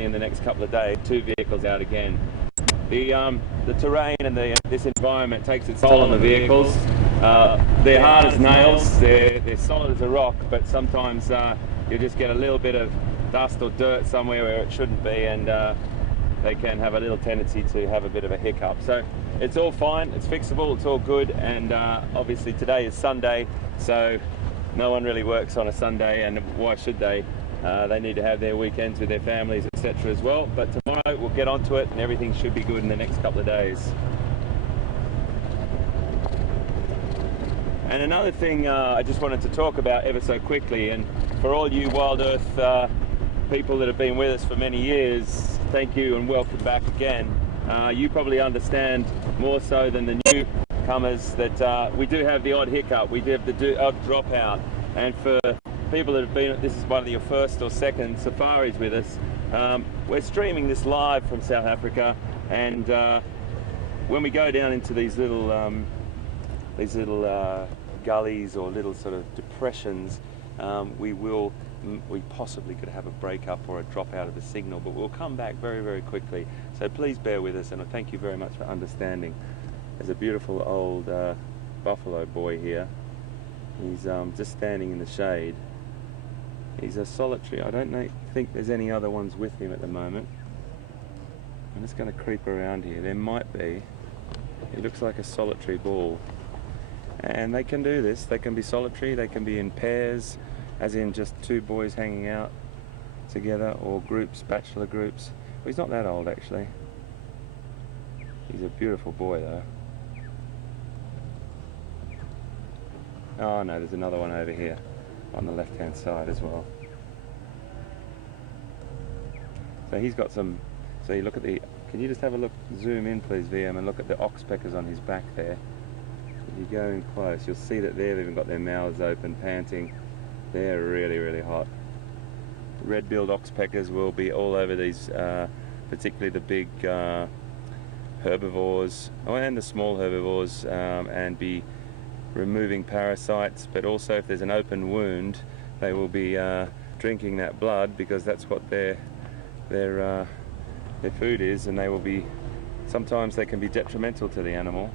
in the next couple of days, 2 vehicles out again. The terrain and this environment takes its toll on the vehicles. They're hard as nails, they're solid as a rock, but sometimes you just get a little bit of dust or dirt somewhere where it shouldn't be, and they can have a little tendency to have a bit of a hiccup. So it's all fine, it's fixable, it's all good, and obviously today is Sunday, so no one really works on a Sunday, and why should they? They need to have their weekends with their families, etc. as well. But tomorrow we'll get onto it and everything should be good in the next couple of days. And another thing I just wanted to talk about ever so quickly, and for all you WildEarth people that have been with us for many years, thank you and welcome back again. You probably understand more so than the newcomers that we do have the odd hiccup, we do have the odd dropout, and for people that have been, this is one of your first or second safaris with us, we're streaming this live from South Africa, and when we go down into these little gullies or little sort of depressions, we possibly could have a breakup or a drop out of the signal, but we'll come back very, very quickly. So please bear with us, and I thank you very much for understanding. There's a beautiful old buffalo boy here. He's just standing in the shade. He's a solitary. I don't think there's any other ones with him at the moment. I'm just going to creep around here. There might be. He looks like a solitary bull. And they can do this. They can be solitary, they can be in pairs, as in just 2 boys hanging out together, or groups, bachelor groups. Well, he's not that old actually. He's a beautiful boy though. Oh no, there's another one over here on the left hand side as well. So he's got some, so you look at the, can you just have a look, zoom in please VM, and look at the oxpeckers on his back there. If you go in close, you'll see that they've even got their mouths open, panting. They're really, really hot. Red-billed oxpeckers will be all over these, particularly the big herbivores, and the small herbivores, and be removing parasites, but also if there's an open wound, they will be drinking that blood, because that's what their food is, and they will be, sometimes they can be detrimental to the animal.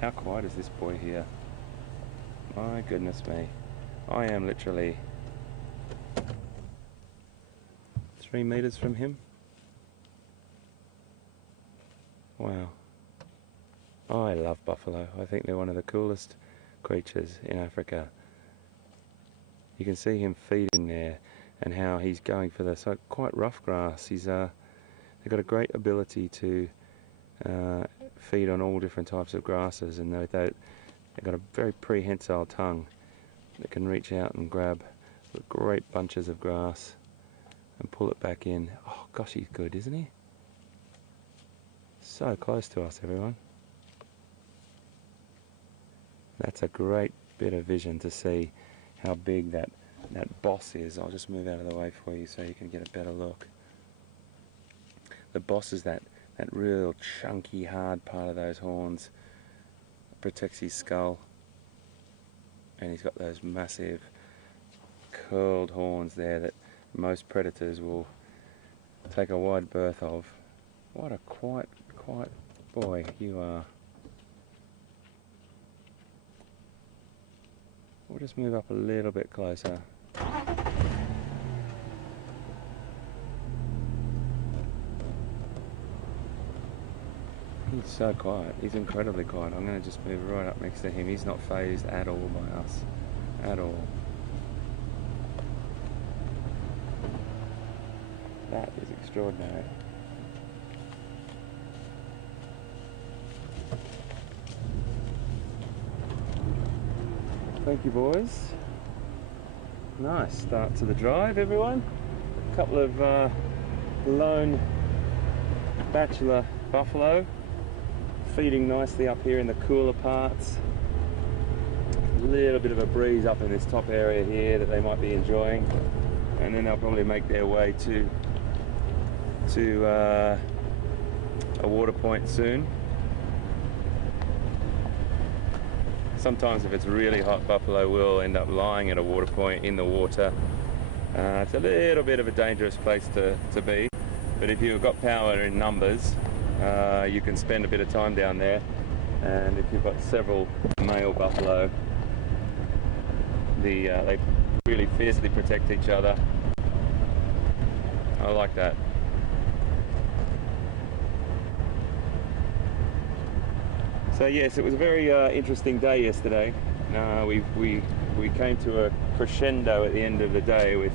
How quiet is this boy here? My goodness me. I am literally 3 meters from him. Wow. I love buffalo. I think they're one of the coolest creatures in Africa. You can see him feeding there, and how he's going for the quite rough grass. He's they've got a great ability to feed on all different types of grasses, and they've got a very prehensile tongue that can reach out and grab great bunches of grass and pull it back in. Oh gosh, he's good, isn't he? So close to us, everyone. That's a great bit of vision to see how big that boss is. I'll just move out of the way for you so you can get a better look. The boss is that real chunky, hard part of those horns. Protects his skull. And he's got those massive curled horns there that most predators will take a wide berth of. What a quiet boy you are. We'll just move up a little bit closer. He's so quiet. He's incredibly quiet. I'm going to just move right up next to him. He's not fazed at all by us. At all. That is extraordinary. Thank you, boys. Nice start to the drive, everyone. A couple of lone bachelor buffalo feeding nicely up here in the cooler parts. A little bit of a breeze up in this top area here that they might be enjoying, and then they'll probably make their way to a water point soon. Sometimes if it's really hot, buffalo will end up lying at a water point in the water. It's a little bit of a dangerous place to be, but if you've got power in numbers, you can spend a bit of time down there. And if you've got several male buffalo, they really fiercely protect each other. I like that. So yes, it was a very interesting day yesterday. We came to a crescendo at the end of the day with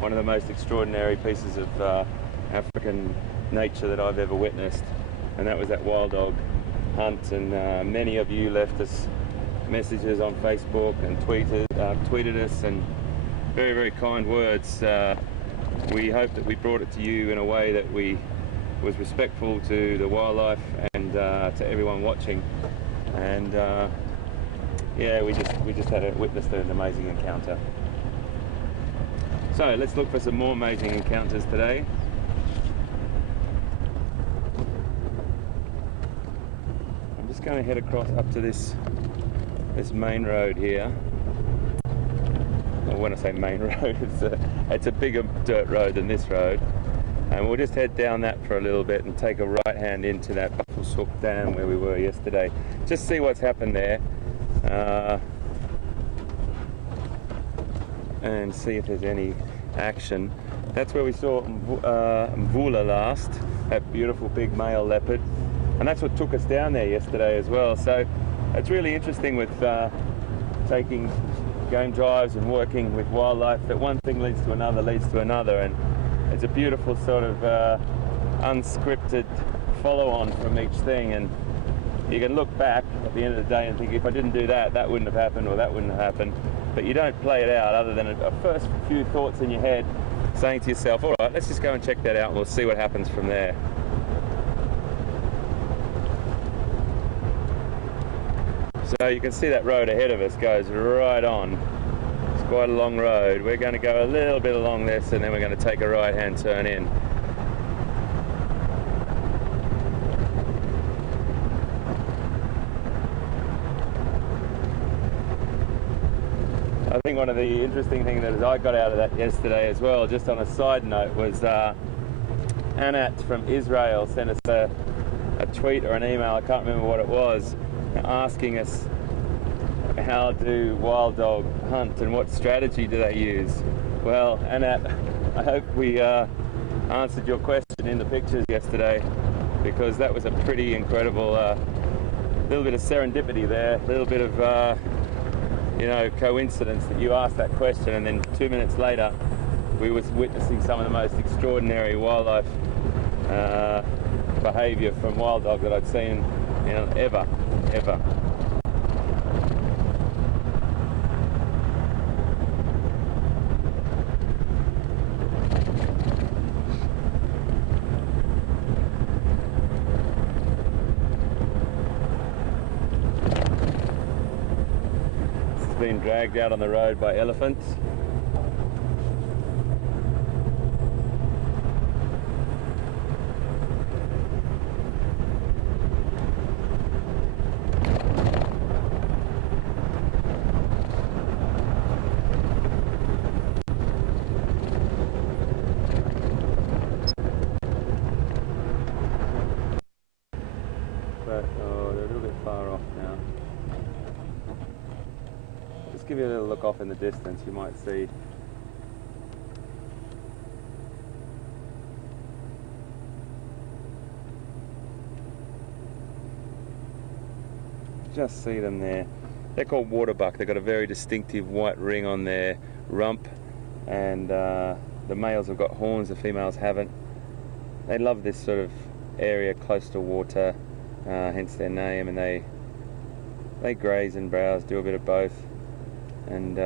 one of the most extraordinary pieces of African nature that I've ever witnessed, and that was that wild dog hunt. And many of you left us messages on Facebook and tweeted us, and very, very kind words. We hope that we brought it to you in a way that was respectful to the wildlife and to everyone watching. And yeah, we just witnessed an amazing encounter. So let's look for some more amazing encounters today. I'm just going to head across up to this main road here. Well, when I say main road, it's a bigger dirt road than this road. And we'll just head down that for a little bit and take a right hand into that Buffelshoek Dam where we were yesterday. Just see what's happened there. And see if there's any action. That's where we saw Mvula last, that beautiful big male leopard, and that's what took us down there yesterday as well. So it's really interesting with taking game drives and working with wildlife, that one thing leads to another, and it's a beautiful sort of unscripted follow-on from each thing. And you can look back at the end of the day and think, if I didn't do that, that wouldn't have happened, or that wouldn't have happened. But you don't play it out other than a first few thoughts in your head, saying to yourself, all right, let's just go and check that out and we'll see what happens from there. So you can see that road ahead of us goes right on. It's quite a long road. We're going to go a little bit along this, and then we're going to take a right-hand turn in. I think one of the interesting things that I got out of that yesterday as well, just on a side note, was Anat from Israel sent us a tweet or an email, I can't remember what it was, asking us how do wild dog hunt and what strategy do they use. Well, Anat, I hope we answered your question in the pictures yesterday, because that was a pretty incredible little bit of serendipity there, a little bit of coincidence that you asked that question, and then 2 minutes later we were witnessing some of the most extraordinary wildlife behaviour from wild dog that I'd seen ever. Been dragged out on the road by elephants. But they're a little bit far off now. Give you a little look off in the distance, you might see just see them there. They're called waterbuck. They've got a very distinctive white ring on their rump, and the males have got horns, the females haven't. They love this sort of area close to water, hence their name, and they graze and browse, do a bit of both. And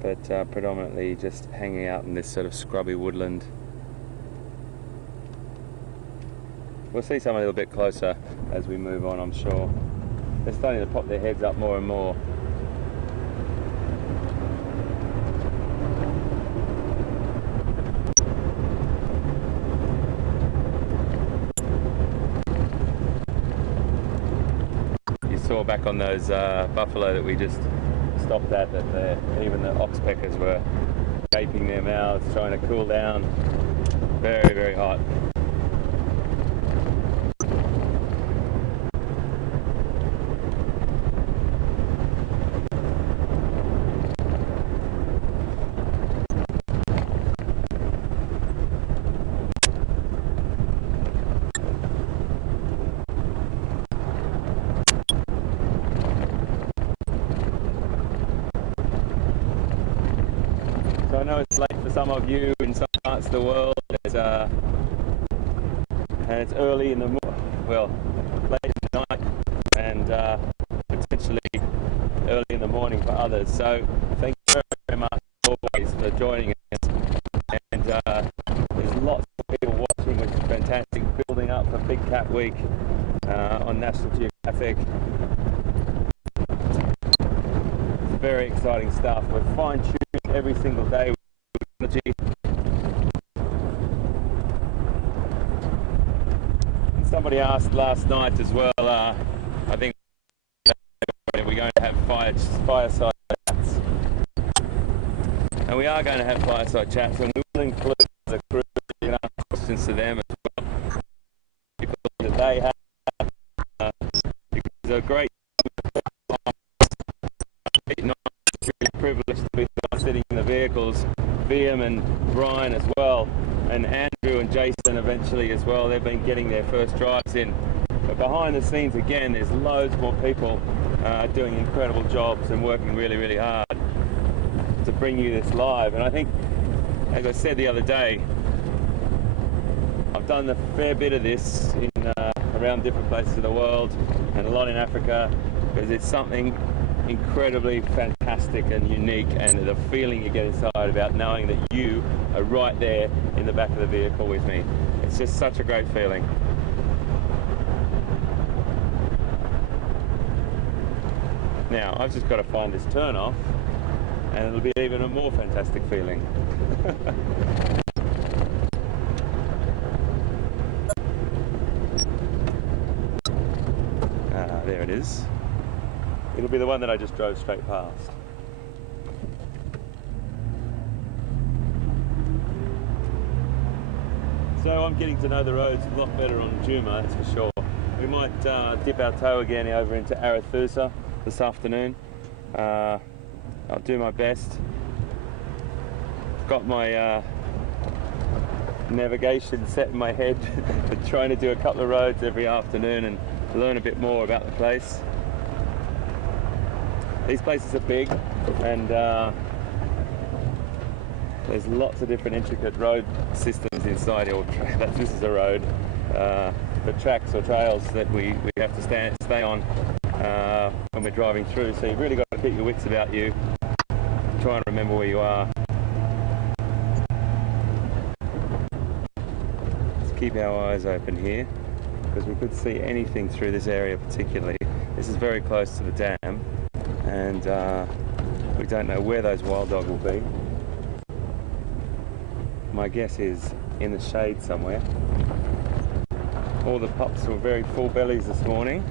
but predominantly just hanging out in this sort of scrubby woodland. We'll see some a little bit closer as we move on, I'm sure. They're starting to pop their heads up more and more. Saw back on those buffalo that we just stopped at, that even the oxpeckers were gaping their mouths, trying to cool down. Very, very hot. So I know it's late for some of you in some parts of the world, and it's early in the late in the night, and potentially early in the morning for others. So thank you very, very much always for joining us. And there's lots of people watching, which is fantastic. Building up for Big Cat Week on National Geographic. It's very exciting stuff. We're fine-tuned every single day with technology. And somebody asked last night as well, I think, are we going to have fireside chats? And we are going to have fireside chats, and we will include the crew and ask questions to them as well, because that they have, because they're great. Really privileged to be sitting in the vehicles, VM and Brian as well, and Andrew and Jason eventually as well. They've been getting their first drives in. But behind the scenes, again, there's loads more people doing incredible jobs and working really, really hard to bring you this live. And I think, as I said the other day, I've done a fair bit of this in around different places of the world, and a lot in Africa, because it's something incredibly fantastic and unique, and the feeling you get inside about knowing that you are right there in the back of the vehicle with me. It's just such a great feeling. Now, I've just got to find this turn off, and it'll be even a more fantastic feeling. There it is. It'll be the one that I just drove straight past. So I'm getting to know the roads a lot better on Juma, that's for sure. We might dip our toe again over into Arathusa this afternoon. I'll do my best. Got my navigation set in my head for trying to do a couple of roads every afternoon and learn a bit more about the place. These places are big, and there's lots of different intricate road systems inside here. This is a road, the tracks or trails that we have to stay on when we're driving through. So you've really got to keep your wits about you, try and remember where you are. Let's keep our eyes open here, because we could see anything through this area particularly. This is very close to the dam, and we don't know where those wild dog will be. My guess is in the shade somewhere. All the pups were very full bellies this morning.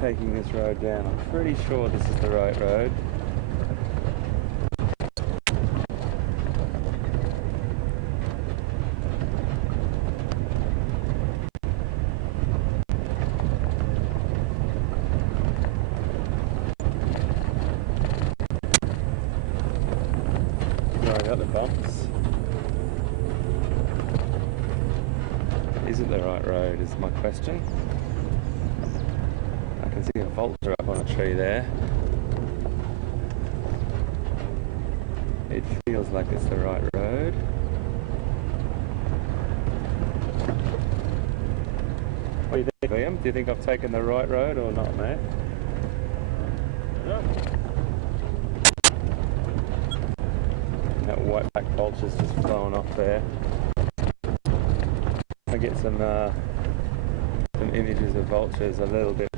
Taking this road down. I'm pretty sure this is the right road. Sorry about the bumps. Is it the right road is my question. I can see a vulture up on a tree there. It feels like it's the right road. What do you think, Liam? Do you think I've taken the right road or not, mate? No. That white-back vulture's just flowing off there. I get some images of vultures a little bit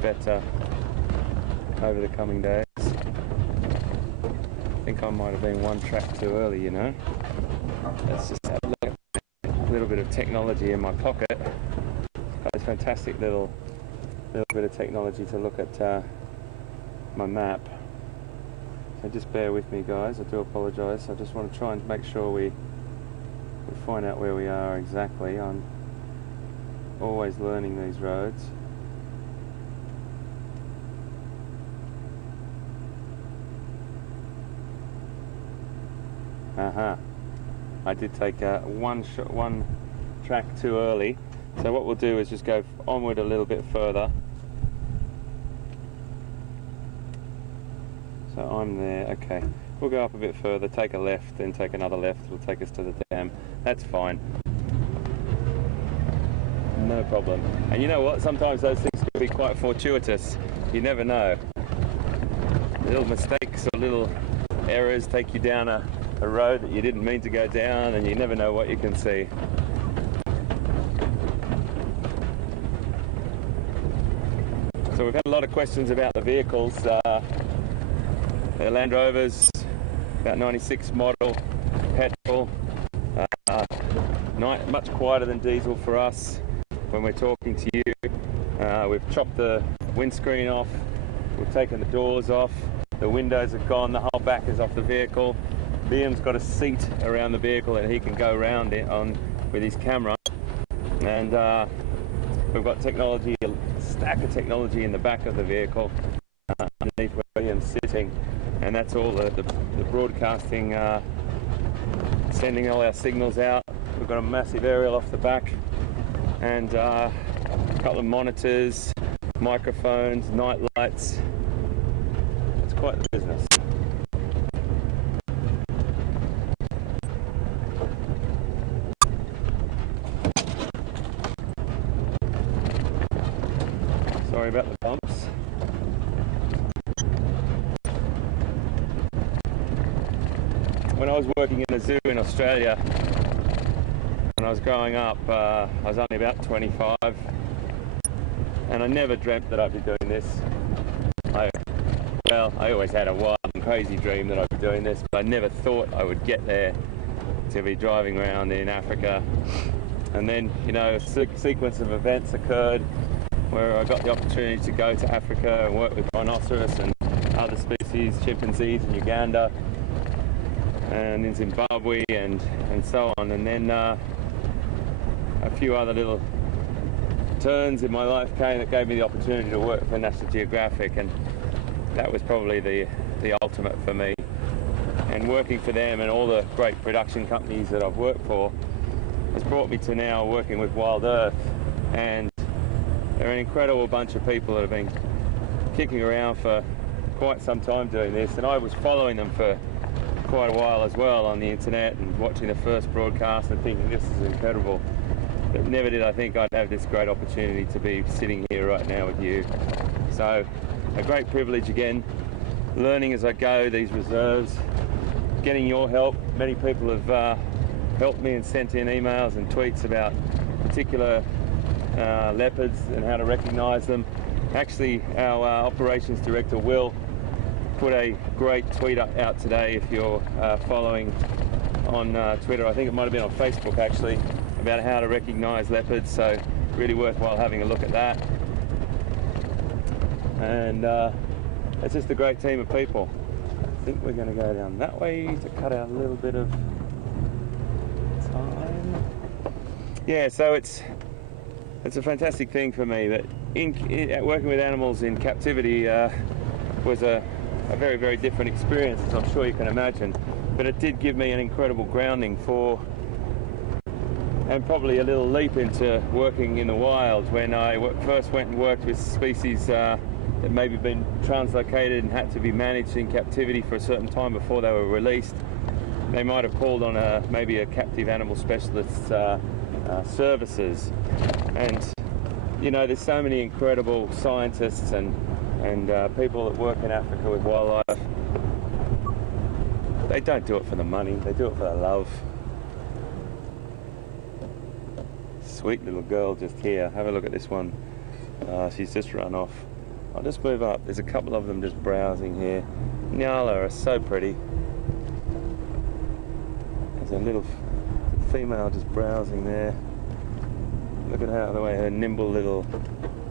better over the coming days. I think I might have been one track too early, you know. Let's just have a look at a little bit of technology in my pocket. It's a fantastic little bit of technology to look at my map. So just bear with me, guys. I do apologise. I just want to try and make sure we find out where we are exactly. I'm always learning these roads. I did take one track too early, so what we'll do is just go onward a little bit further. So I'm there. Okay, we'll go up a bit further, take a left, then take another left. It'll take us to the dam. That's fine, no problem. And you know what, sometimes those things can be quite fortuitous. You never know, little mistakes or little errors take you down a road that you didn't mean to go down, and you never know what you can see. So we've had a lot of questions about the vehicles. The Land Rovers, about 96 model, petrol, much quieter than diesel for us when we're talking to you. We've chopped the windscreen off, we've taken the doors off, the windows are gone, the whole back is off the vehicle. Liam's got a seat around the vehicle that he can go around it on with his camera, and we've got technology, a stack of technology in the back of the vehicle underneath where Liam's sitting, and that's all the broadcasting, sending all our signals out. We've got a massive aerial off the back, and a couple of monitors, microphones, night lights. It's quite the business. Sorry about the bumps. When I was working in a zoo in Australia, when I was growing up, I was only about 25, and I never dreamt that I'd be doing this. I always had a wild and crazy dream that I'd be doing this, but I never thought I would get there to be driving around in Africa. And then, you know, a sequence of events occurred where I got the opportunity to go to Africa and work with rhinoceros and other species, chimpanzees in Uganda and in Zimbabwe and so on. And then a few other little turns in my life came that gave me the opportunity to work for National Geographic, and that was probably the ultimate for me. And working for them and all the great production companies that I've worked for has brought me to now working with WildEarth, and they're an incredible bunch of people that have been kicking around for quite some time doing this, and I was following them for quite a while as well on the internet and watching the first broadcast and thinking this is incredible. But never did I think I'd have this great opportunity to be sitting here right now with you. So a great privilege again, learning as I go these reserves, getting your help. Many people have helped me and sent in emails and tweets about particular leopards and how to recognise them. Actually, our operations director Will put a great tweet out today, if you're following on Twitter. I think it might have been on Facebook actually, about how to recognise leopards, so really worthwhile having a look at that. And it's just a great team of people. I think we're going to go down that way to cut out a little bit of time. Yeah, so it's a fantastic thing for me that working with animals in captivity was a very, very different experience, as I'm sure you can imagine. But it did give me an incredible grounding for, and probably a little leap into working in the wild. When I first went and worked with species that maybe been translocated and had to be managed in captivity for a certain time before they were released, they might have called on maybe a captive animal specialist's services. And you know, there's so many incredible scientists and people that work in Africa with wildlife. They don't do it for the money, they do it for the love. Sweet little girl just here. Have a look at this one. She's just run off. I'll just move up. There's a couple of them just browsing here. Nyala are so pretty. There's a little female just browsing there. Look at how the way her nimble little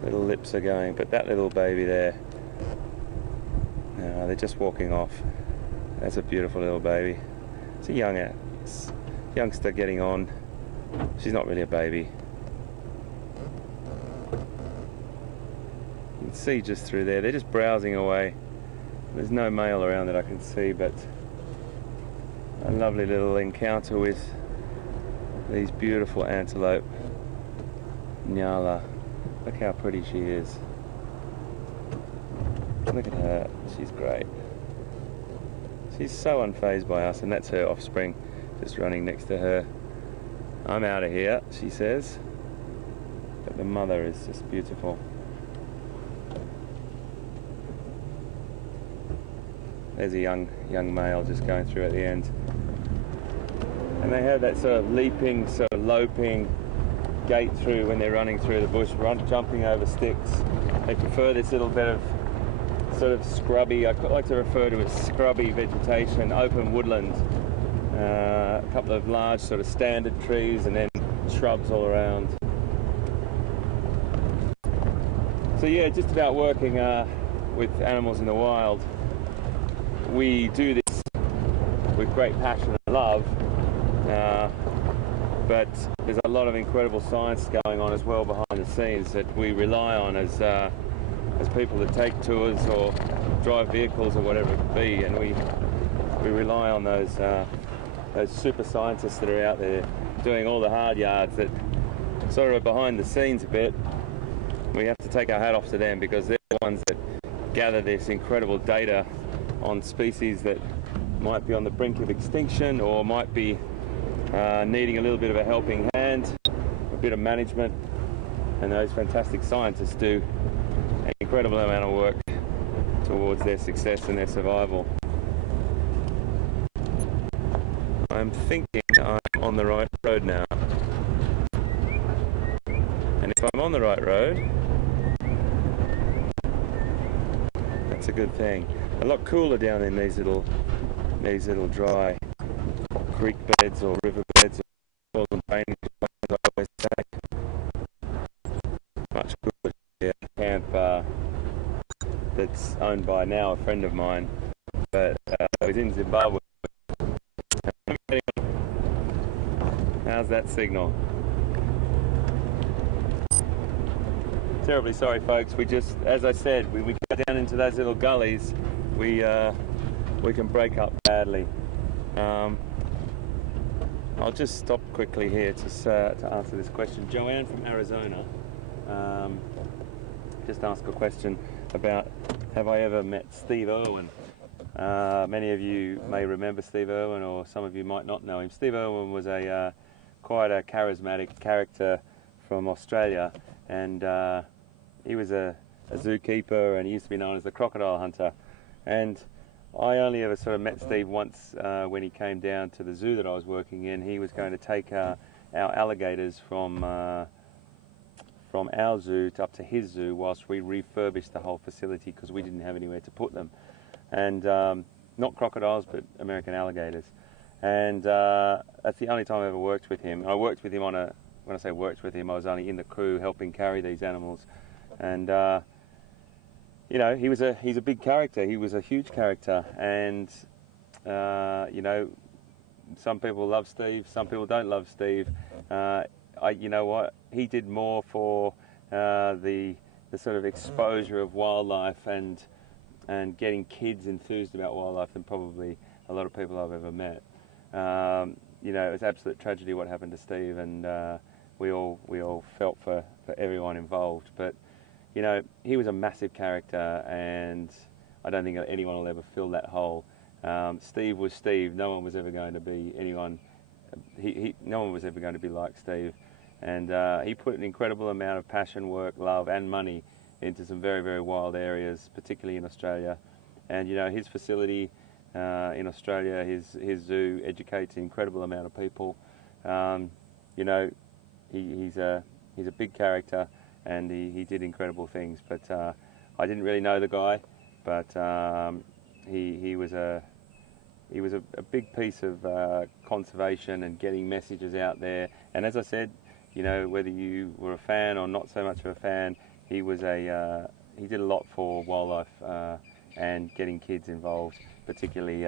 lips are going. But that little baby there, they're just walking off. That's a beautiful little baby. It's a youngster getting on. She's not really a baby. You can see just through there. They're just browsing away. There's no male around that I can see, but a lovely little encounter with these beautiful antelope. Nyala. Look how pretty she is. Look at her. She's great. She's so unfazed by us, and that's her offspring just running next to her. I'm out of here, she says. But the mother is just beautiful. There's a young male just going through at the end. And they have that sort of leaping, sort of loping gait through when they're running through the bush, jumping over sticks. They prefer this little bit of sort of scrubby, I like to refer to it as scrubby vegetation, open woodland. A couple of large sort of standard trees and then shrubs all around. So yeah, just about working with animals in the wild. We do this with great passion and love, but there's a lot of incredible science going on as well behind the scenes that we rely on as people that take tours or drive vehicles or whatever it be, and we rely on those super scientists that are out there doing all the hard yards that sort of are behind the scenes a bit. We have to take our hat off to them because they're the ones that gather this incredible data on species that might be on the brink of extinction or might be needing a little bit of a helping hand, a bit of management, and those fantastic scientists do an incredible amount of work towards their success and their survival. I'm thinking I'm on the right road now, and if I'm on the right road, that's a good thing. A lot cooler down in these little dry creek beds or river beds, or drainage beds, I always say. Much cooler here. Camp that's owned by now a friend of mine, but he's in Zimbabwe. How's that signal? Terribly sorry, folks. We just, as I said, we go down into those little gullies. We can break up badly. I'll just stop quickly here to answer this question. Joanne from Arizona just asked a question about, have I ever met Steve Irwin? Many of you may remember Steve Irwin, or some of you might not know him. Steve Irwin was quite a charismatic character from Australia, and he was a zookeeper, and he used to be known as the crocodile hunter. And I only ever sort of met Steve once when he came down to the zoo that I was working in. He was going to take our alligators from our zoo up to his zoo whilst we refurbished the whole facility because we didn't have anywhere to put them. And not crocodiles, but American alligators. And that's the only time I ever worked with him. I worked with him when I say worked with him, I was only in the crew helping carry these animals. And you know, he's a big character. He was a huge character, and you know, some people love Steve, some people don't love Steve. You know what? He did more for the sort of exposure of wildlife and getting kids enthused about wildlife than probably a lot of people I've ever met. You know, it was absolute tragedy what happened to Steve, and we all felt for everyone involved. But you know, he was a massive character, and I don't think anyone will ever fill that hole. Steve was Steve. No one was ever going to be anyone. No one was ever going to be like Steve, and he put an incredible amount of passion, work, love, and money into some very, very wild areas, particularly in Australia. And you know, his facility in Australia, his zoo educates an incredible amount of people. You know, he's a big character, and he did incredible things. But I didn't really know the guy, but he was a he was a big piece of conservation and getting messages out there. And as I said, you know, whether you were a fan or not so much of a fan, he was he did a lot for wildlife and getting kids involved, particularly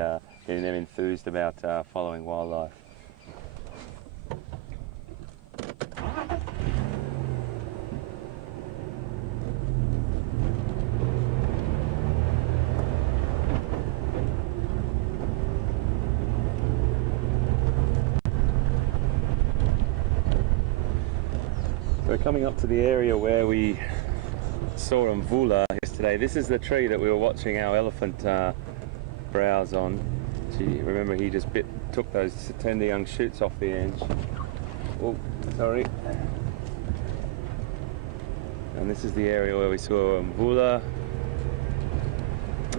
getting them enthused about following wildlife. We're coming up to the area where we saw mvula yesterday. This is the tree that we were watching our elephant browse on. Remember, he just took those tender young shoots off the edge. Oh, sorry. And this is the area where we saw mvula.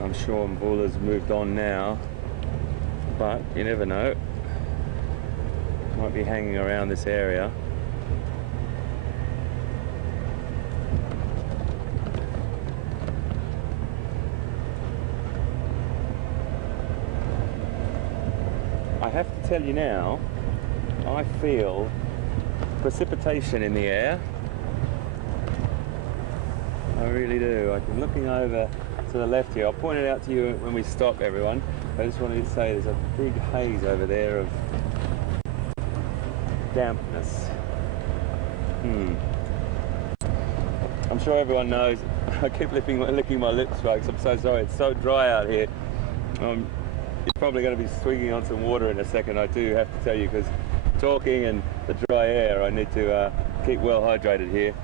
I'm sure mvula's moved on now, but you never know. Might be hanging around this area. I have to tell you now, I feel precipitation in the air. I really do. I'm looking over to the left here. I'll point it out to you when we stop, everyone. I just wanted to say there's a big haze over there of dampness. I'm sure everyone knows. I keep licking my lips, folks. I'm so sorry. It's so dry out here. You're probably going to be swigging on some water in a second, I do have to tell you, because talking and the dry air, I need to keep well hydrated here,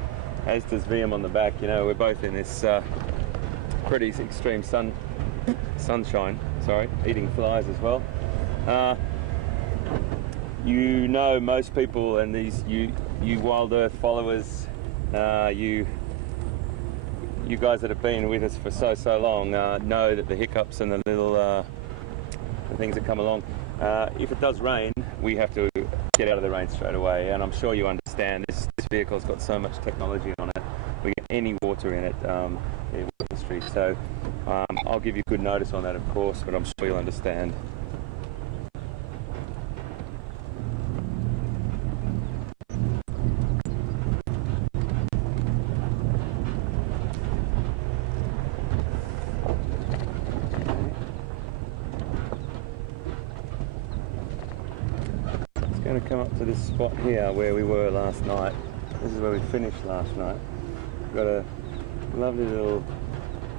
as does VM on the back. You know, we're both in this pretty extreme sunshine, sorry, eating flies as well. You know, most people, and these you WildEarth followers, you guys that have been with us for so long know that the hiccups and the little the things that come along. If it does rain, we have to get out of the rain straight away, and I'm sure you understand this vehicle's got so much technology on it. We get any water in it, in the street. So I'll give you good notice on that, of course, but I'm sure you'll understand. Going to come up to this spot here where we were last night. This is where we finished last night. We've got a lovely little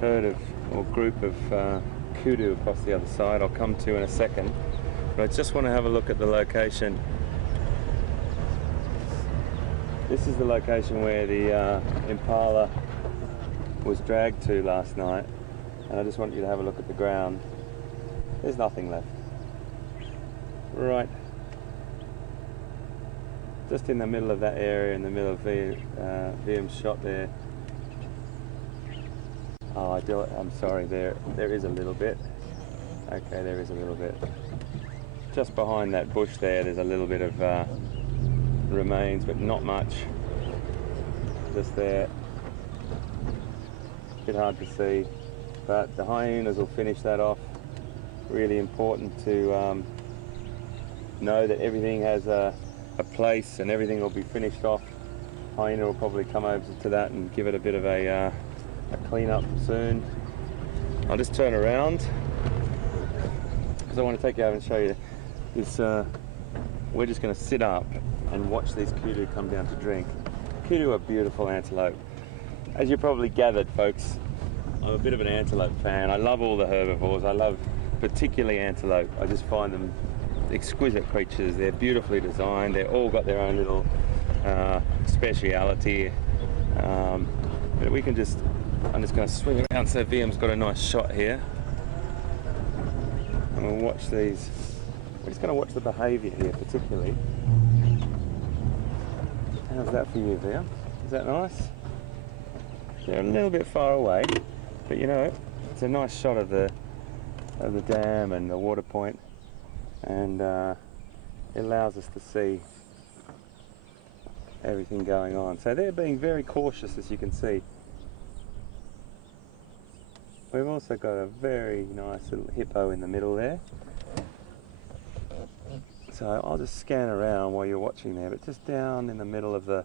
herd of, or group of kudu across the other side. I'll come to in a second, but I just want to have a look at the location. This is the location where the impala was dragged to last night, and I just want you to have a look at the ground. There's nothing left. Right. Just in the middle of that area, in the middle of VM's shot there. Oh, I'm sorry, there is a little bit. Okay, there is a little bit. Just behind that bush there's a little bit of remains, but not much. Just there. A bit hard to see, but the hyenas will finish that off. Really important to know that everything has a place and everything will be finished off. Hyena will probably come over to that and give it a bit of a clean up soon. I'll just turn around because I want to take you over and show you this. We're just going to sit up and watch these kudu come down to drink. Kudu are beautiful antelope. As you probably gathered, folks, I'm a bit of an antelope fan. I love all the herbivores. I love particularly antelope. I just find them exquisite creatures. They're beautifully designed. They've all got their own little speciality. But we can just, I'm just going to swing around so VM's got a nice shot here. And we'll watch these. We're just going to watch the behaviour here particularly. How's that for you, VM? Is that nice? They're a little bit far away, but you know, it's a nice shot of the dam and the water point. And it allows us to see everything going on. So they're being very cautious, as you can see. We've also got a very nice little hippo in the middle there. So I'll just scan around while you're watching there, but just down in the middle of the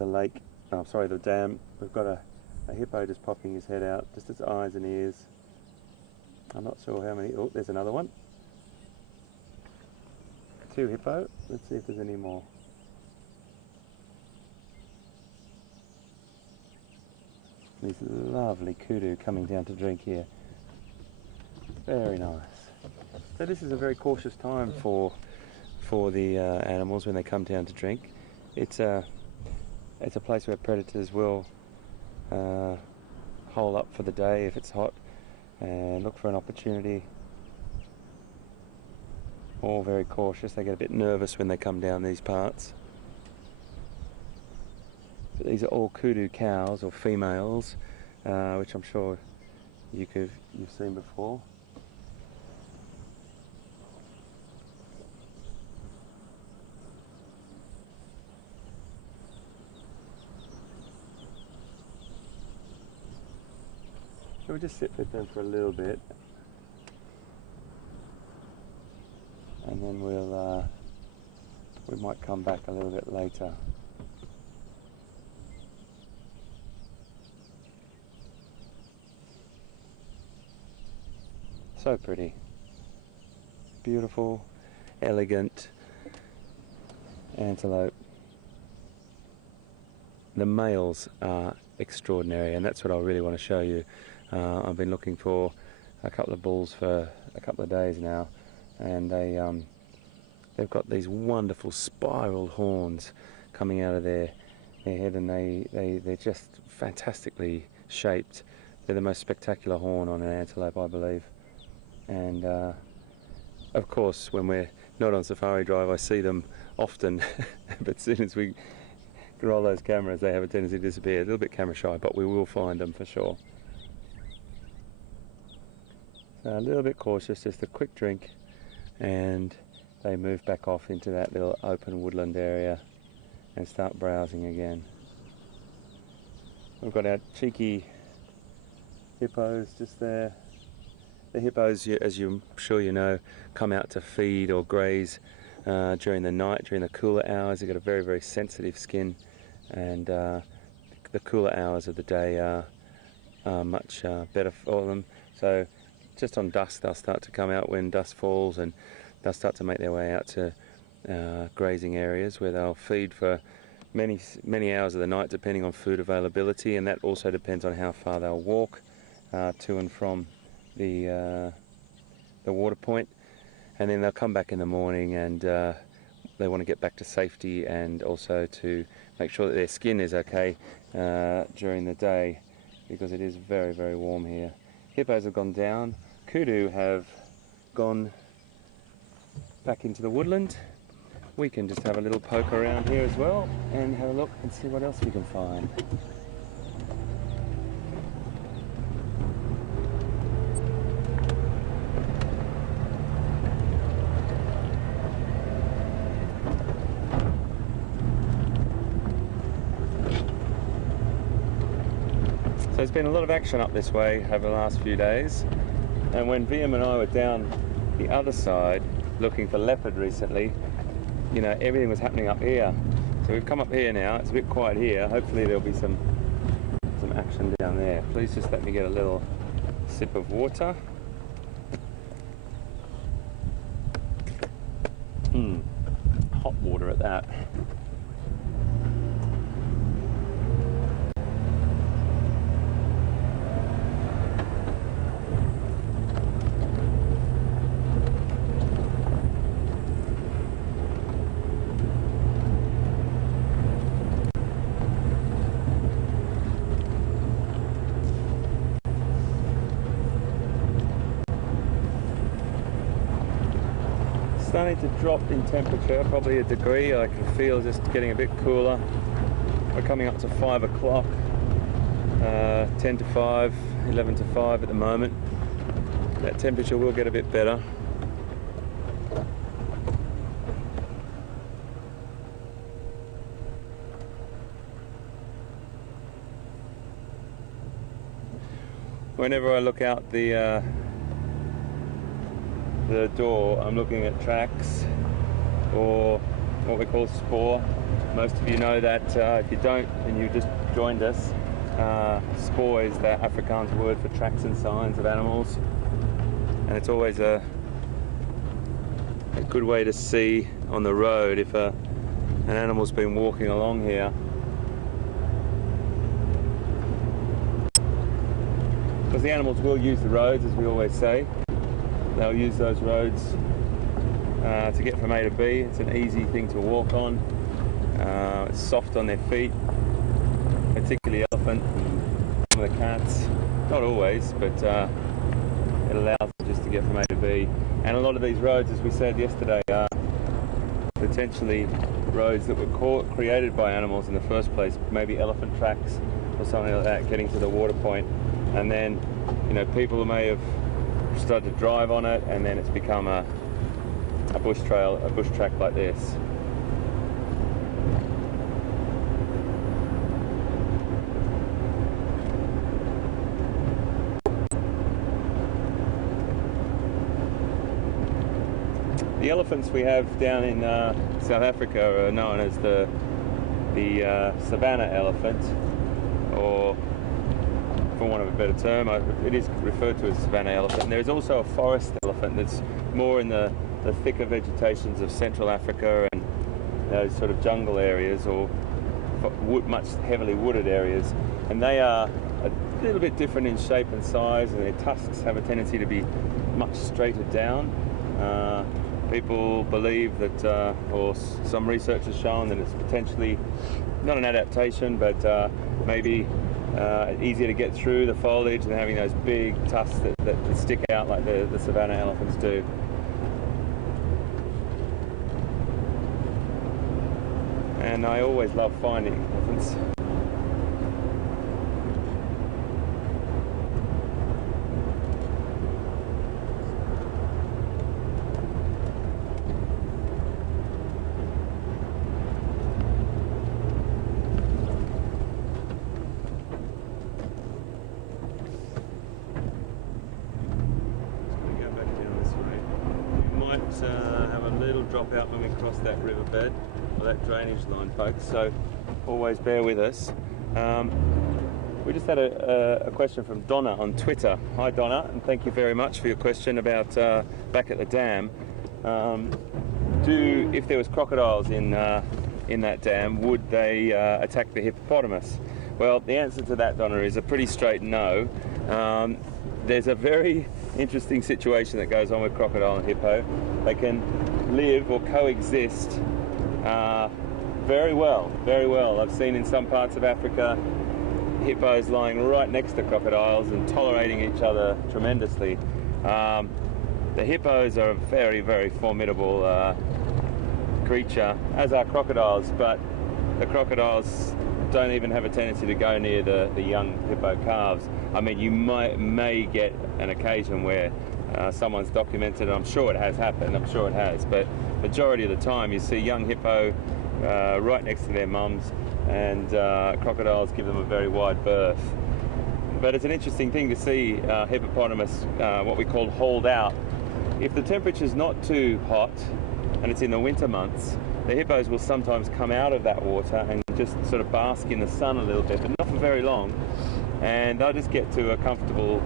lake, oh, sorry, the dam, we've got a hippo just popping his head out, just its eyes and ears. I'm not sure how many. Oh, there's another one. 2 hippo. Let's see if there's any more. These lovely kudu coming down to drink here. Very nice. So this is a very cautious time for the animals when they come down to drink. It's a place where predators will hole up for the day if it's hot and look for an opportunity. All very cautious. They get a bit nervous when they come down these parts. But these are all kudu cows or females, which I'm sure you've seen before. Shall we just sit with them for a little bit, and then we might come back a little bit later. So pretty, beautiful, elegant antelope. The males are extraordinary, and that's what I really want to show you. I've been looking for a couple of bulls for a couple of days now, and they've got these wonderful spiral horns coming out of their head, and they're just fantastically shaped. They're the most spectacular horn on an antelope, I believe. And of course, when we're not on Safari Drive, I see them often, but as soon as we roll those cameras, they have a tendency to disappear. A little bit camera shy, but we will find them for sure. So a little bit cautious, just a quick drink, and they move back off into that little open woodland area and start browsing again. We've got our cheeky hippos just there. The hippos, as I'm sure you know, come out to feed or graze during the night, during the cooler hours. They've got a very, very sensitive skin, and the cooler hours of the day are much better for them. So just on dusk, they'll start to come out when dusk falls, and they'll start to make their way out to grazing areas where they'll feed for many hours of the night, depending on food availability, and that also depends on how far they'll walk to and from the water point. And then they'll come back in the morning, and they want to get back to safety, and also to make sure that their skin is okay during the day, because it is very, very warm here. Hippos have gone down. Kudu have gone back into the woodland. We can just have a little poke around here as well and have a look and see what else we can find. So there's been a lot of action up this way over the last few days, and when VM and I were down the other side looking for leopard recently, you know, everything was happening up here. So we've come up here now. It's a bit quiet here. Hopefully there'll be some action down there. Please just let me get a little sip of water. Hot water at that. Starting to drop in temperature, probably a degree. I can feel just getting a bit cooler. We're coming up to 5 o'clock, 10 to 5, 11 to 5 at the moment. That temperature will get a bit better. Whenever I look out the the door, I'm looking at tracks, or what we call spoor. Most of you know that. If you don't and you just joined us, spoor is the Afrikaans word for tracks and signs of animals, and it's always a good way to see on the road if an animal's been walking along here. Because the animals will use the roads, as we always say. They'll use those roads to get from A to B. It's an easy thing to walk on. It's soft on their feet, particularly elephant and some of the cats. Not always, but it allows them just to get from A to B. And a lot of these roads, as we said yesterday, are potentially roads that were created by animals in the first place, maybe elephant tracks or something like that, getting to the water point. And then, you know, people may have started to drive on it, and then it's become a bush trail, a bush track like this. The elephants we have down in South Africa are known as the savanna elephant, or for want of a better term, it is referred to as savanna elephant. And there's also a forest elephant that's more in the thicker vegetations of Central Africa and those sort of jungle areas, or much heavily wooded areas. And they are a little bit different in shape and size, and their tusks have a tendency to be much straighter down. People believe that, or some research has shown that it's potentially not an adaptation, but maybe easier to get through the foliage than having those big tusks that stick out like the savanna elephants do. And I always love finding elephants. Have a little drop out when we cross that riverbed, or that drainage line, folks, so always bear with us. We just had a question from Donna on Twitter. Hi Donna, and thank you very much for your question about back at the dam. If there was crocodiles in that dam, would they attack the hippopotamus? Well, the answer to that, Donna, is a pretty straight no. There's a very interesting situation that goes on with crocodile and hippo. They can live or coexist very well, very well. I've seen in some parts of Africa hippos lying right next to crocodiles and tolerating each other tremendously. The hippos are a very, very formidable creature, as are crocodiles, but the crocodiles don't even have a tendency to go near the young hippo calves. I mean, you may get an occasion where someone's documented, and I'm sure it has happened, I'm sure it has, but majority of the time you see young hippo right next to their mums, and crocodiles give them a very wide berth. But it's an interesting thing to see hippopotamus, what we call hauled out. If the temperature's not too hot and it's in the winter months, the hippos will sometimes come out of that water and just sort of bask in the sun a little bit, but not for very long, and they'll just get to a comfortable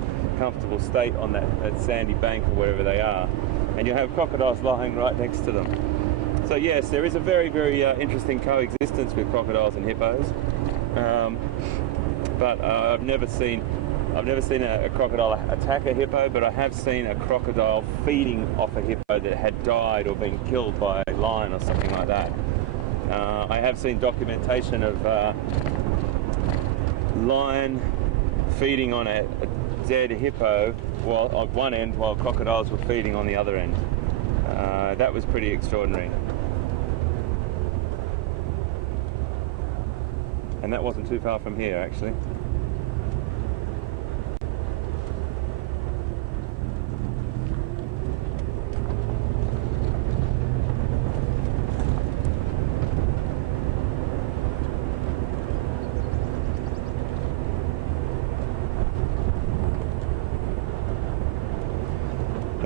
state on that sandy bank or wherever they are, and you'll have crocodiles lying right next to them. So yes, there is a very, very interesting coexistence with crocodiles and hippos, but I've never seen a crocodile attack a hippo, but I have seen a crocodile feeding off a hippo that had died or been killed by a lion or something like that. I have seen documentation of lion feeding on a dead hippo while on one end, while crocodiles were feeding on the other end. That was pretty extraordinary. And that wasn't too far from here, actually.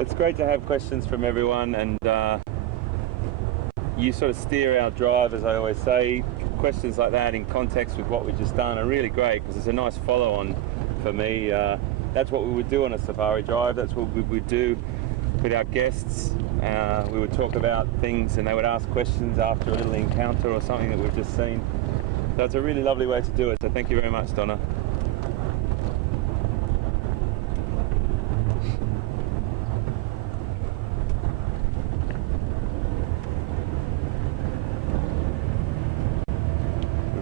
It's great to have questions from everyone, and you sort of steer our drive, as I always say. Questions like that in context with what we've just done are really great, because it's a nice follow-on for me. That's what we would do on a safari drive. That's what we would do with our guests. We would talk about things and they would ask questions after a little encounter or something that we've just seen. So it's a really lovely way to do it, so thank you very much, Donna.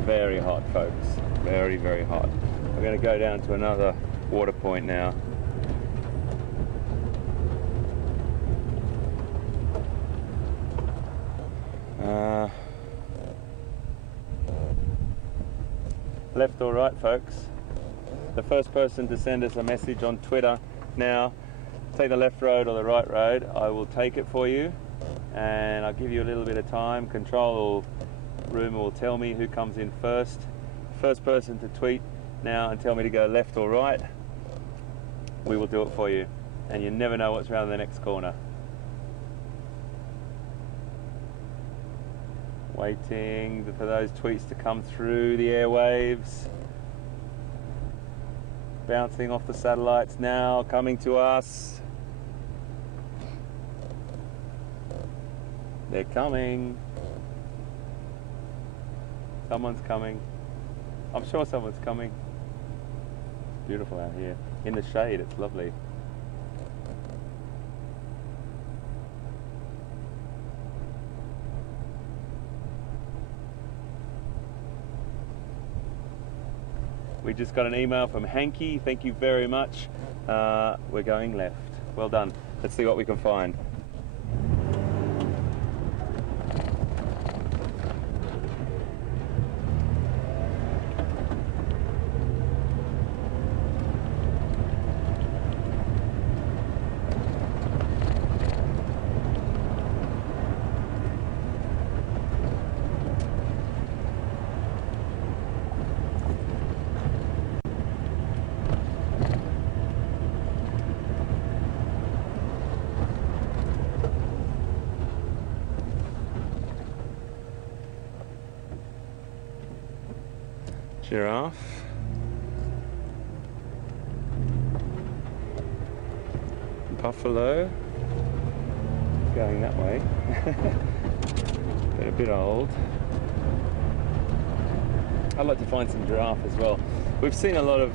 Very hot, folks. Very, very hot. We're going to go down to another water point now. Left or right, folks? The first person to send us a message on Twitter now, take the left road or the right road, I will take it for you, and I'll give you a little bit of time. Control room will tell me who comes in first. First person to tweet now and tell me to go left or right, we will do it for you, and you never know what's around the next corner. Waiting for those tweets to come through the airwaves. Bouncing off the satellites now, coming to us. They're coming. Someone's coming. I'm sure someone's coming. It's beautiful out here. In the shade, it's lovely. We just got an email from Hanky. Thank you very much. We're going left. Well done. Let's see what we can find. Giraffe. Buffalo. Going that way. They're a bit old. I'd like to find some giraffe as well. We've seen a lot of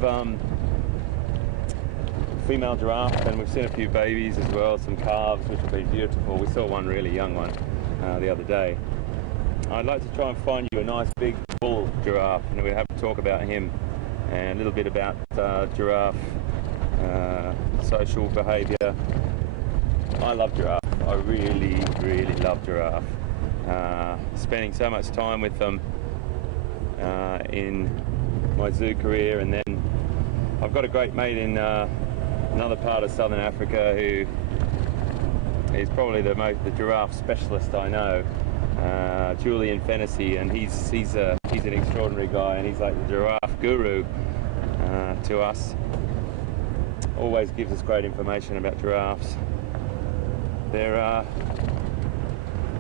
female giraffe, and we've seen a few babies as well, some calves, which would be beautiful. We saw one really young one the other day. I'd like to try and find you a nice big bull giraffe, and we have to talk about him and a little bit about giraffe social behaviour. I love giraffe. I really, really love giraffe. Spending so much time with them in my zoo career, and then I've got a great mate in another part of southern Africa who is probably the giraffe specialist I know. Julian Fennessy, and he's an extraordinary guy, and he's like the giraffe guru to us. Always gives us great information about giraffes. They're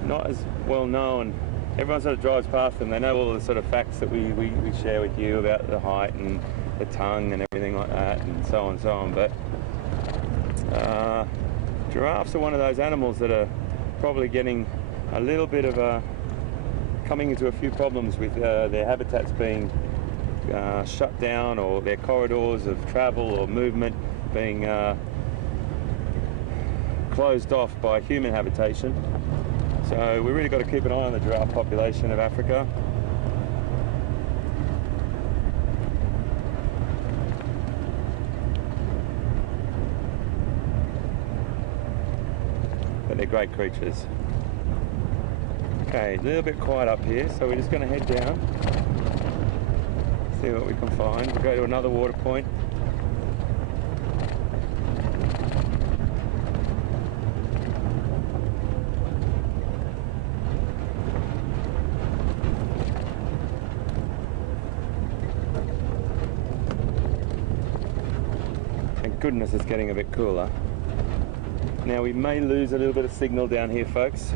not as well known. Everyone sort of drives past them. They know all the sort of facts that we share with you about the height and the tongue and everything like that, and so on and so on. But giraffes are one of those animals that are probably getting a little bit of coming into a few problems with their habitats being shut down, or their corridors of travel or movement being closed off by human habitation. So we really got to keep an eye on the giraffe population of Africa. But they're great creatures. Okay, a little bit quiet up here, so we're just going to head down, see what we can find. We'll go to another water point. Thank goodness it's getting a bit cooler. Now we may lose a little bit of signal down here, folks.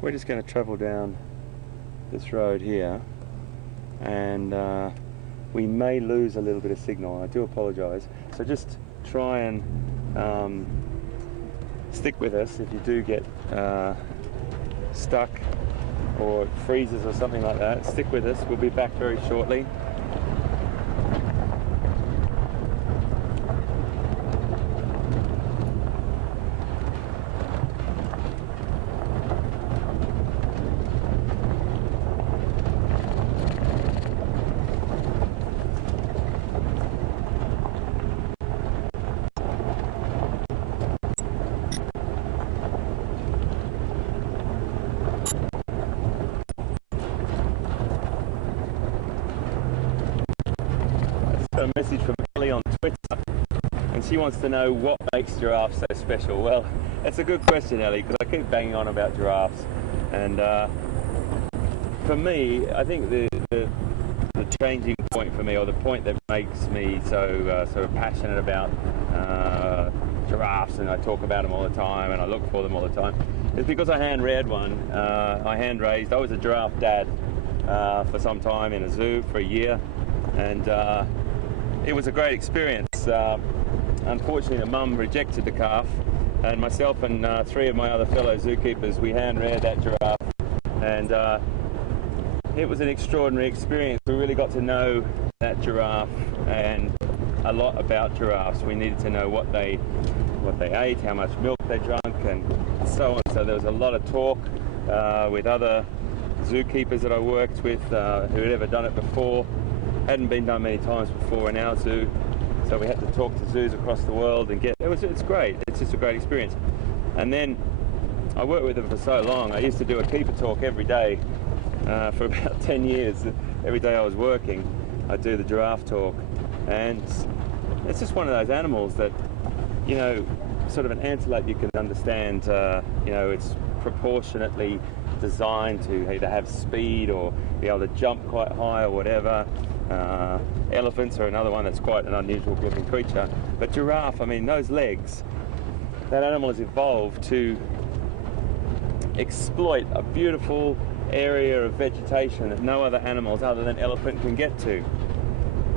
We're just going to travel down this road here, and we may lose a little bit of signal. I do apologise. So just try and stick with us if you do get stuck or it freezes or something like that. Stick with us. We'll be back very shortly. A message from Ellie on Twitter, and she wants to know what makes giraffes so special. Well, that's a good question, Ellie, because I keep banging on about giraffes, and for me, I think the changing point for me, or the point that makes me so sort of passionate about giraffes, and I talk about them all the time, and I look for them all the time, is because I hand-reared one. I was a giraffe dad for some time in a zoo for a year, and it was a great experience. Unfortunately, the mum rejected the calf, and myself and 3 of my other fellow zookeepers, we hand-reared that giraffe, and it was an extraordinary experience. We really got to know that giraffe and a lot about giraffes. We needed to know what they ate, how much milk they drank, and so on. So there was a lot of talk with other zookeepers that I worked with who had ever done it before. Hadn't been done many times before in our zoo, so we had to talk to zoos across the world and it's great. It's just a great experience. And then I worked with them for so long. I used to do a keeper talk every day for about 10 years. Every day I was working, I'd do the giraffe talk, and it's just one of those animals that, you know, sort of an antelope you can understand. You know, it's proportionately designed to either have speed or be able to jump quite high or whatever. Elephants are another one that's quite an unusual looking creature. But giraffe, I mean, those legs, that animal has evolved to exploit a beautiful area of vegetation that no other animals other than elephant can get to.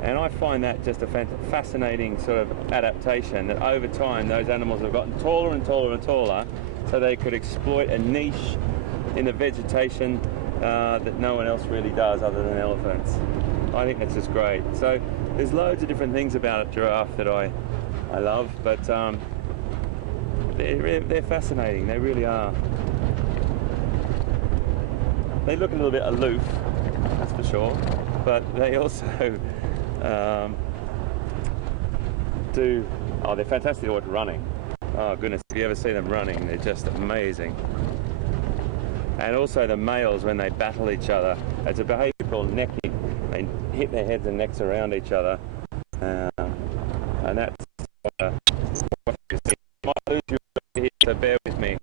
And I find that just a fascinating sort of adaptation, that over time those animals have gotten taller and taller and taller so they could exploit a niche in the vegetation that no one else really does other than elephants. I think that's just great. So there's loads of different things about a giraffe that I love, but they're fascinating. They really are. They look a little bit aloof, that's for sure, but they also they're fantastic at running. Oh goodness, if you ever see them running, they're just amazing. And also the males, when they battle each other, it's a behaviour called necking. They hit their heads and necks around each other, and that's what you see. I might lose you here, so bear with me.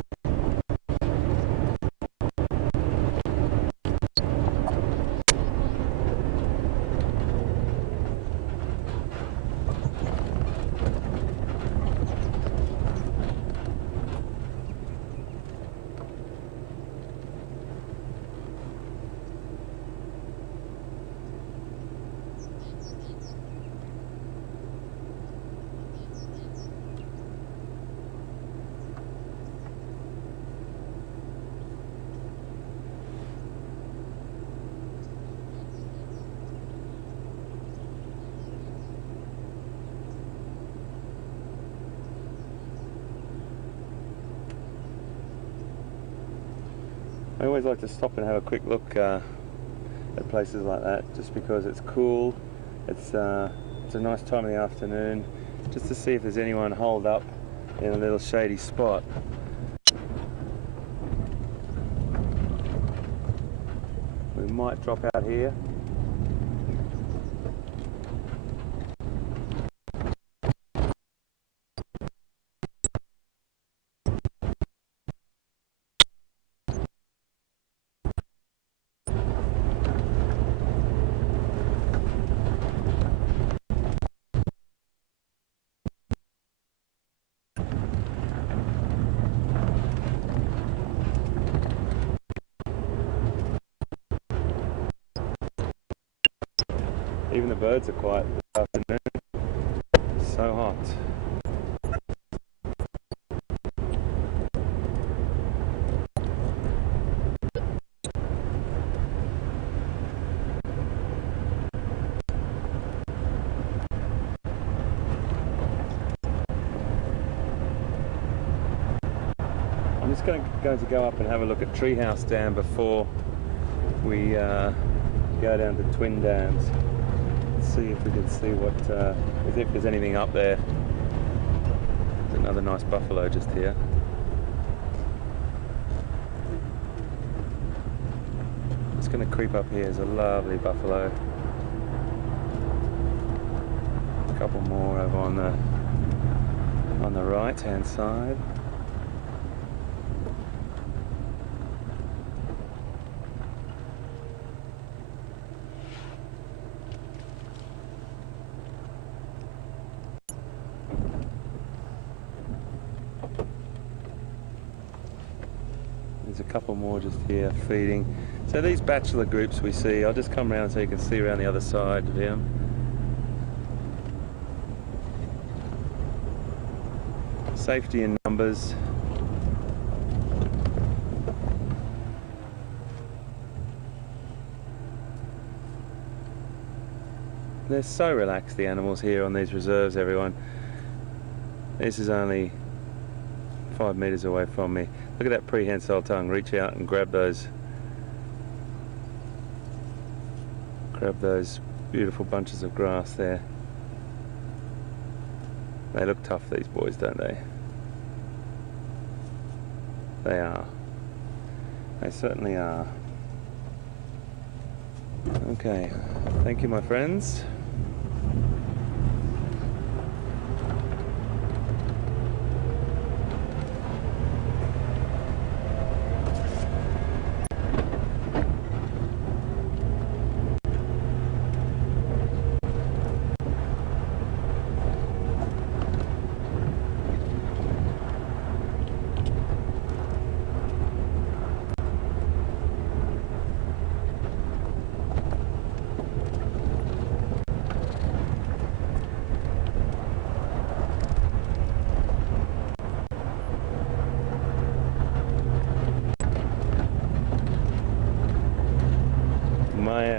I always like to stop and have a quick look at places like that, just because it's cool. It's a nice time of the afternoon, just to see if there's anyone holed up in a little shady spot. We might drop out here. Even the birds are quiet this afternoon. So hot. I'm just going to go up and have a look at Treehouse Dam before we go down to Twin Dams. Let's see if we can see what, if there's anything up there. There's another nice buffalo just here. Just going to creep up here. There's a lovely buffalo. A couple more over on the right hand side. There's a couple more just here feeding. So these bachelor groups we see, I'll just come around so you can see around the other side of them. Safety in numbers. They're so relaxed, the animals here on these reserves, everyone. This is only 5 meters away from me. Look at that prehensile tongue. Reach out and grab those beautiful bunches of grass there. They look tough, these boys, don't they? They are. They certainly are. Okay, thank you, my friends.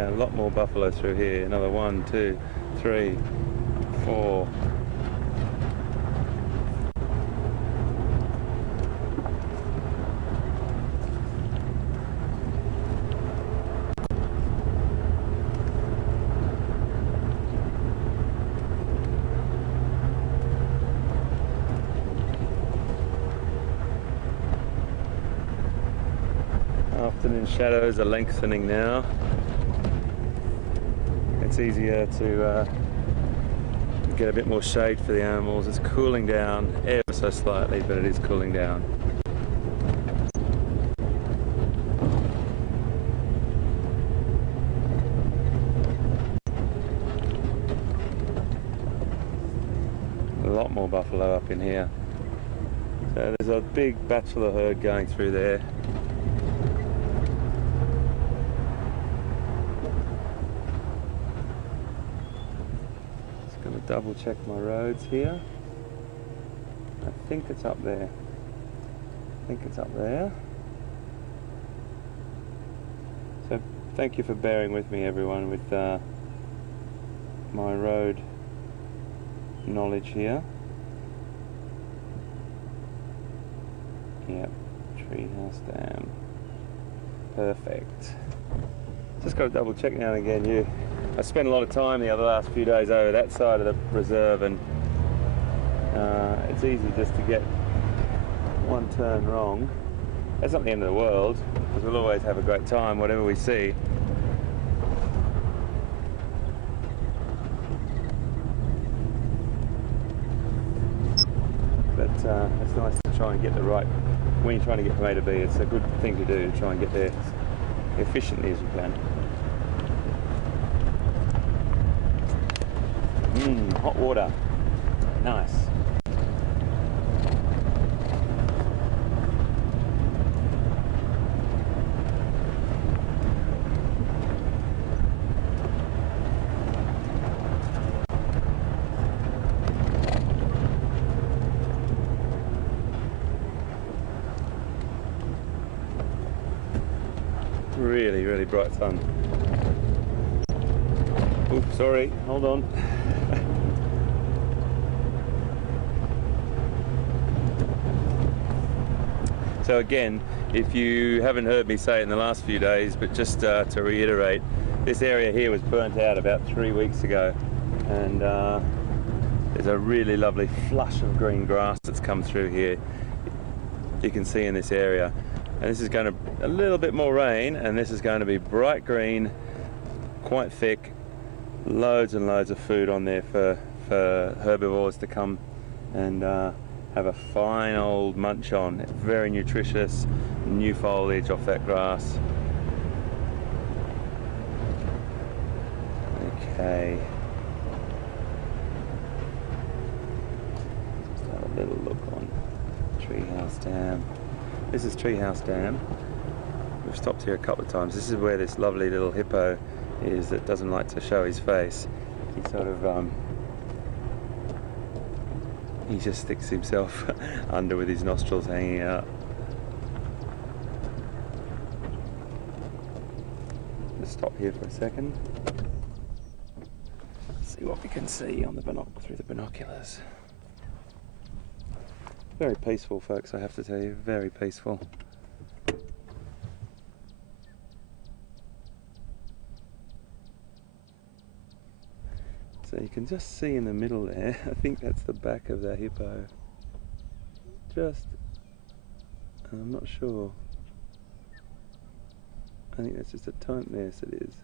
A lot more buffalo through here. Another 1, 2, 3, 4. Afternoon shadows are lengthening now. It's easier to get a bit more shade for the animals. It's cooling down ever so slightly, but it is cooling down. A lot more buffalo up in here. So there's a big bachelor herd going through there. Double check my roads here. I think it's up there. So thank you for bearing with me, everyone, with my road knowledge here. Yep, Treehouse Dam. Perfect. Just got to double check now and again. I spent a lot of time the last few days over that side of the reserve, and it's easy just to get one turn wrong. That's not the end of the world, because we'll always have a great time whatever we see. But it's nice to try and get the right, when you're trying to get from A to B, it's a good thing to do, to try and get there as efficiently as you can. Hot water. Nice. Really, really bright sun. Oops, sorry, hold on. So again, if you haven't heard me say it in the last few days, but just to reiterate, this area here was burnt out about 3 weeks ago, and there's a really lovely flush of green grass that's come through here. You can see in this area, and this is going to a little bit more rain, and this is going to be bright green, quite thick, loads and loads of food on there for herbivores to come and have a fine old munch on. Very nutritious, new foliage off that grass. Okay. Just have a little look on Treehouse Dam. This is Treehouse Dam. We've stopped here a couple of times. This is where this lovely little hippo is that doesn't like to show his face. He sort of he just sticks himself under with his nostrils hanging out. Just stop here for a second. See what we can see on the through the binoculars. Very peaceful, folks, I have to tell you, very peaceful. So you can just see in the middle there, I think that's the back of the hippo. I'm not sure. I think that's just a tiny, yes it is.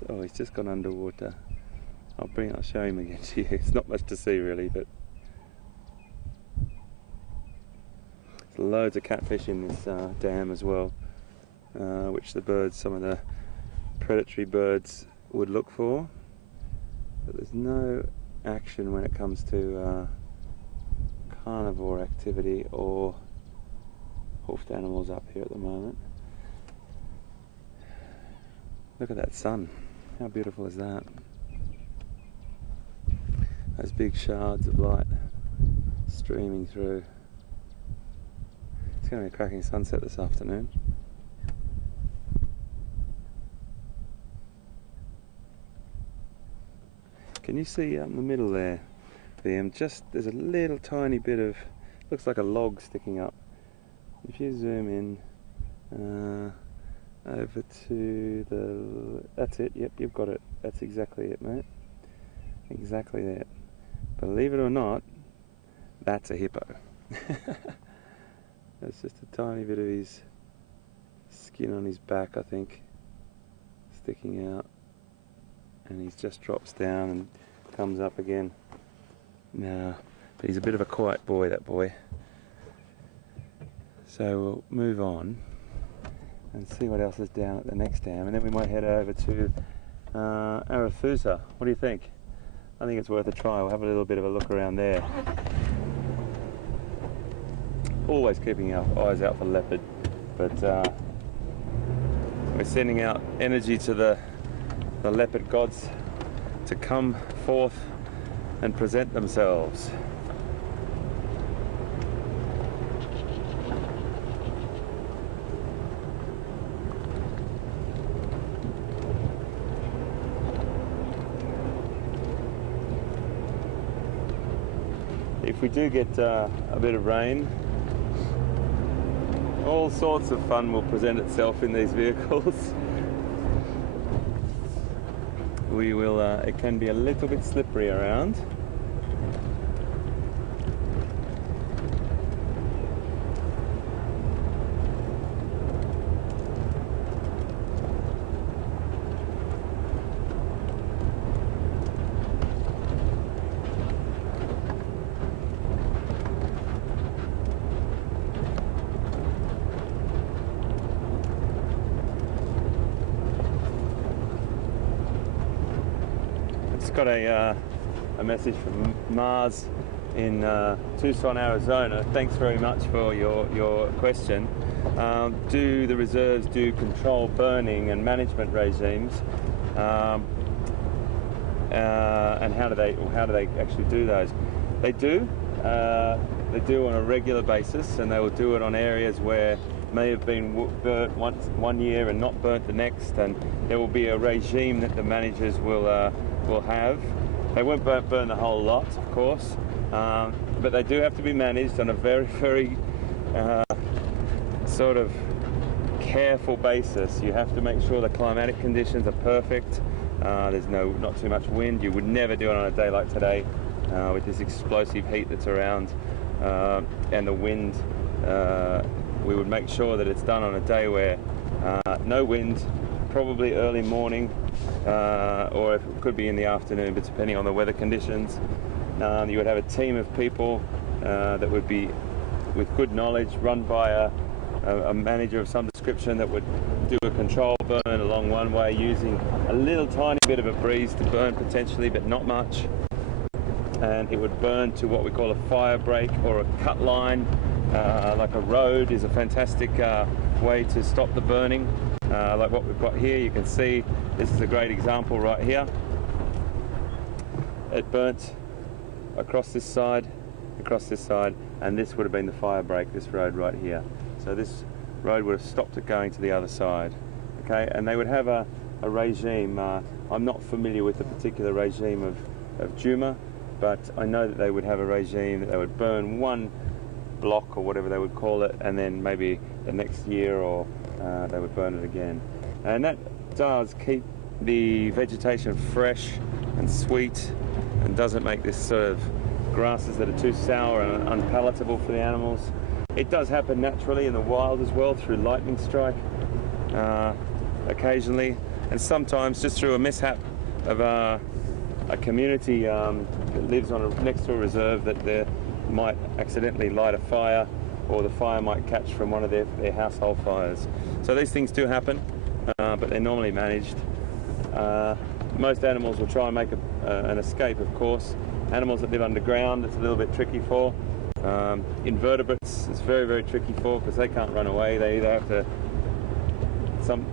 So, oh, he's just gone underwater. I'll show him again to you. It's not much to see really, but there's loads of catfish in this dam as well, which the birds, some of the predatory birds would look for. But there's no action when it comes to carnivore activity or hoofed animals up here at the moment. Look at that sun. How beautiful is that? Those big shards of light streaming through. It's going to be a cracking sunset this afternoon. Can you see out in the middle there, Liam? There's a little tiny bit of, looks like a log sticking up. If you zoom in over to that's it, yep, you've got it. That's exactly it, mate. Exactly that. Believe it or not, that's a hippo. That's just a tiny bit of his skin on his back, I think, sticking out. And he just drops down and comes up again. Now, but he's a bit of a quiet boy, that boy. So we'll move on and see what else is down at the next dam, and then we might head over to Arathusa. What do you think? I think it's worth a try. We'll have a little bit of a look around there. Always keeping our eyes out for leopard, but we're sending out energy to the leopard gods to come forth and present themselves. If we do get a bit of rain, all sorts of fun will present itself in these vehicles. It can be a little bit slippery around. Got a message from Mars in Tucson, Arizona. Thanks very much for your question. Do the reserves do control burning and management regimes? And how do they actually do those? They do on a regular basis, and they will do it on areas where may have been burnt one year and not burnt the next, and there will be a regime that the managers will have. They won't burn the whole lot, of course, but they do have to be managed on a very, very sort of careful basis. You have to make sure the climatic conditions are perfect. There's not too much wind. You would never do it on a day like today with this explosive heat that's around and the wind. We would make sure that it's done on a day where no wind, probably early morning, or it could be in the afternoon, but depending on the weather conditions. You would have a team of people that would be with good knowledge, run by a manager of some description, that would do a control burn along one way using a little tiny bit of a breeze to burn potentially, but not much. And it would burn to what we call a fire break or a cut line. Like a road is a fantastic way to stop the burning. Like what we've got here, you can see this is a great example right here. It burnt across this side, and this would have been the fire break, this road right here. So this road would have stopped it going to the other side. Okay, and they would have a regime. I'm not familiar with the particular regime of Juma, but I know that they would have a regime that they would burn one block or whatever they would call it, and then maybe the next year or they would burn it again. And that does keep the vegetation fresh and sweet, and doesn't make this sort of grasses that are too sour and unpalatable for the animals. It does happen naturally in the wild as well, through lightning strike occasionally, and sometimes just through a mishap of a community that lives next to a reserve, that they might accidentally light a fire, or the fire might catch from one of their household fires. So these things do happen, but they're normally managed. Most animals will try and make an escape, of course. Animals that live underground, it's a little bit tricky for. Invertebrates, it's very, very tricky for, because they can't run away. They either have to,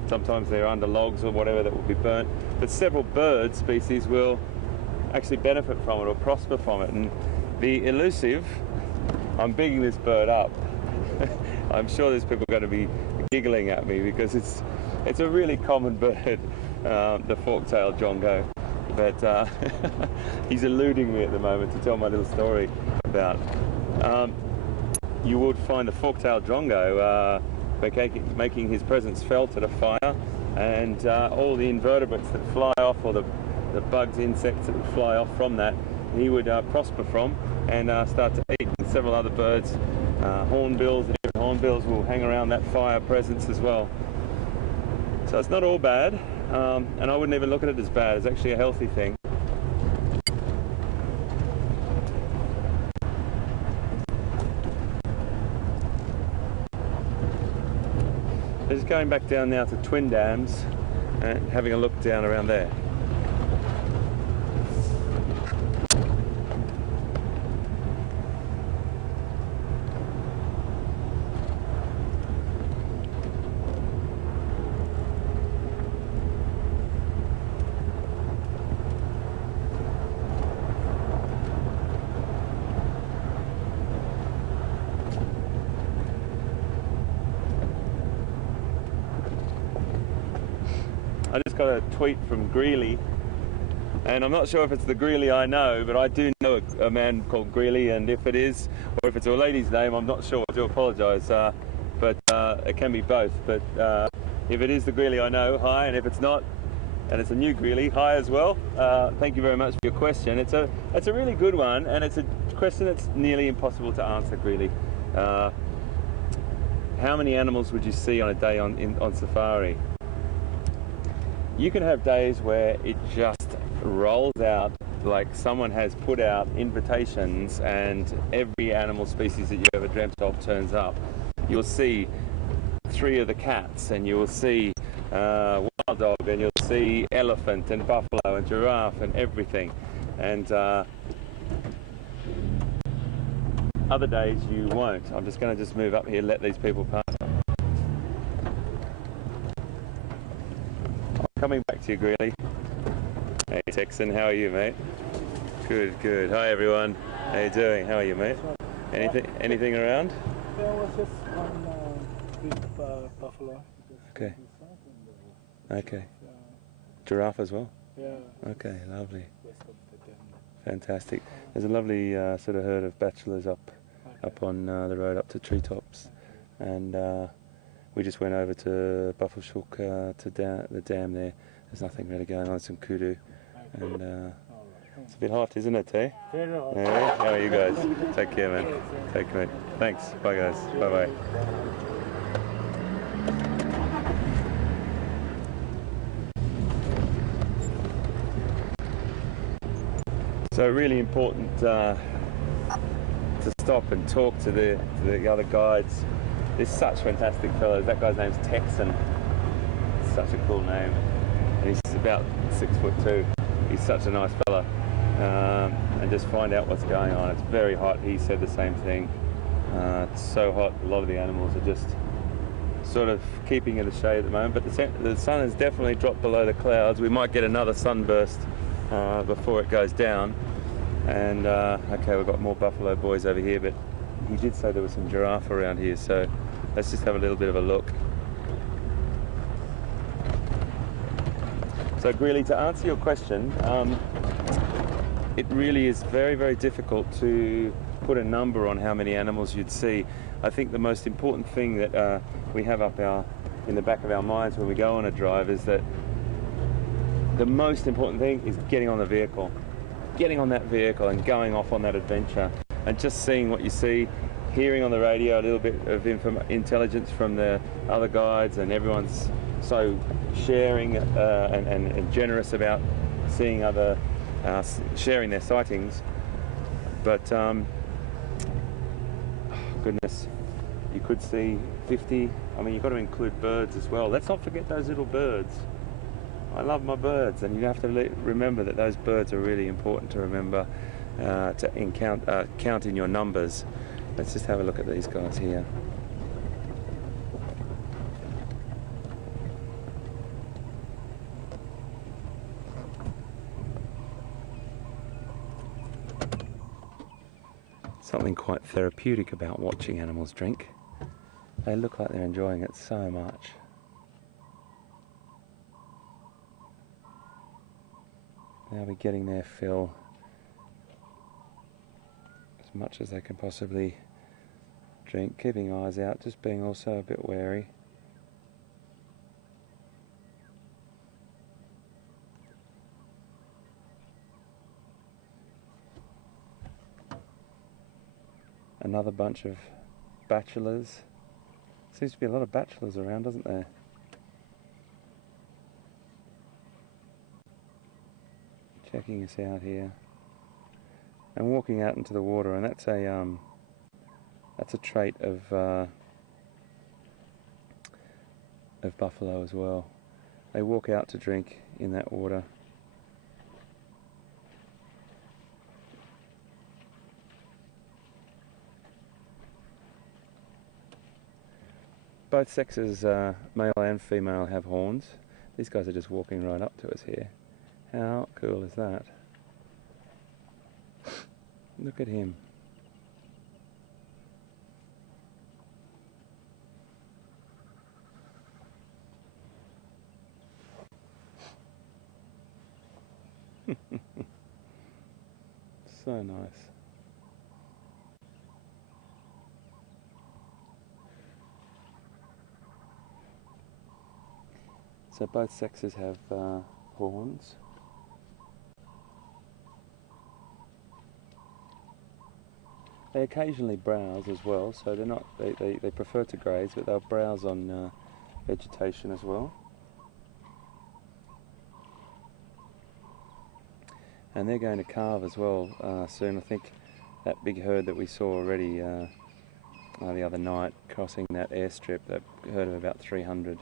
sometimes they're under logs or whatever that will be burnt. But several bird species will actually benefit from it or prosper from it. And the elusive, I'm bigging this bird up. I'm sure there's people going to be giggling at me, because it's a really common bird, the fork-tailed drongo. But he's eluding me at the moment to tell my little story about. You would find the fork-tailed drongo making his presence felt at a fire, and all the invertebrates that fly off, or the bugs, insects that would fly off from that, he would prosper from and start to eat. And several other birds, hornbills, and even hornbills will hang around that fire presence as well. So it's not all bad, and I wouldn't even look at it as bad. It's actually a healthy thing. Just going back down now to Twin Dams and having a look down around there. I just got a tweet from Greeley, and I'm not sure if it's the Greeley I know, but I do know a man called Greeley, and if it is, or if it's a lady's name, I'm not sure. I do apologise, but it can be both. But if it is the Greeley I know, hi, and if it's not, and it's a new Greeley, hi as well. Thank you very much for your question. It's a really good one, and it's a question that's nearly impossible to answer, Greeley. How many animals would you see on a day on safari? You can have days where it just rolls out, like someone has put out invitations and every animal species that you ever dreamt of turns up. You'll see 3 of the cats, and you will see wild dog, and you'll see elephant and buffalo and giraffe and everything. And other days you won't. I'm just going to move up here, let these people pass. Coming back to you, Greeley. Hey Texan, how are you, mate? Good, good. Hi everyone. How you doing? How are you, mate? Anything around? There was just one buffalo. Okay. Okay. Giraffe as well? Yeah. Okay, lovely. West of the dam. Fantastic. There's a lovely sort of herd of bachelors up on the road up to treetops, and we just went over to Buffelshoek to the dam there. There's nothing really going on, some kudu, and it's a bit hot, isn't it, eh? Very hot. Yeah. How are you guys? Take care, man. Take care. Thanks. Bye, guys. Bye-bye. So really important to stop and talk to the other guides. There's such fantastic fellows. That guy's name's Texan. Such a cool name. And he's about 6'2". He's such a nice fella. And just find out what's going on. It's very hot. He said the same thing. It's so hot. A lot of the animals are just sort of keeping in the shade at the moment. But the sun has definitely dropped below the clouds. We might get another sunburst before it goes down. And okay, we've got more buffalo boys over here, but he did say there was some giraffe around here, so let's just have a little bit of a look. So Greeley, to answer your question, it really is very, very difficult to put a number on how many animals you'd see. I think the most important thing that we have in the back of our minds when we go on a drive is that the most important thing is getting on the vehicle. Getting on that vehicle and going off on that adventure and just seeing what you see, hearing on the radio a little bit of intelligence from the other guides, and everyone's so sharing and generous about seeing other, sharing their sightings. But goodness, you could see 50. I mean, you've got to include birds as well. Let's not forget those little birds. I love my birds, and you have to remember that those birds are really important to remember to count in your numbers. Let's just have a look at these guys here. Something quite therapeutic about watching animals drink. They look like they're enjoying it so much. They'll be getting their fill as much as they can possibly drink, keeping eyes out, just being also a bit wary. Another bunch of bachelors. Seems to be a lot of bachelors around, doesn't there? Checking us out here and walking out into the water, and that's a trait of buffalo as well. They walk out to drink in that water. Both sexes, male and female, have horns. These guys are just walking right up to us here. How cool is that? Look at him. So nice. So both sexes have horns. They occasionally browse as well, so they're not. They prefer to graze, but they'll browse on vegetation as well. And they're going to calve as well soon. I think that big herd that we saw already the other night crossing that airstrip, that herd of about 300.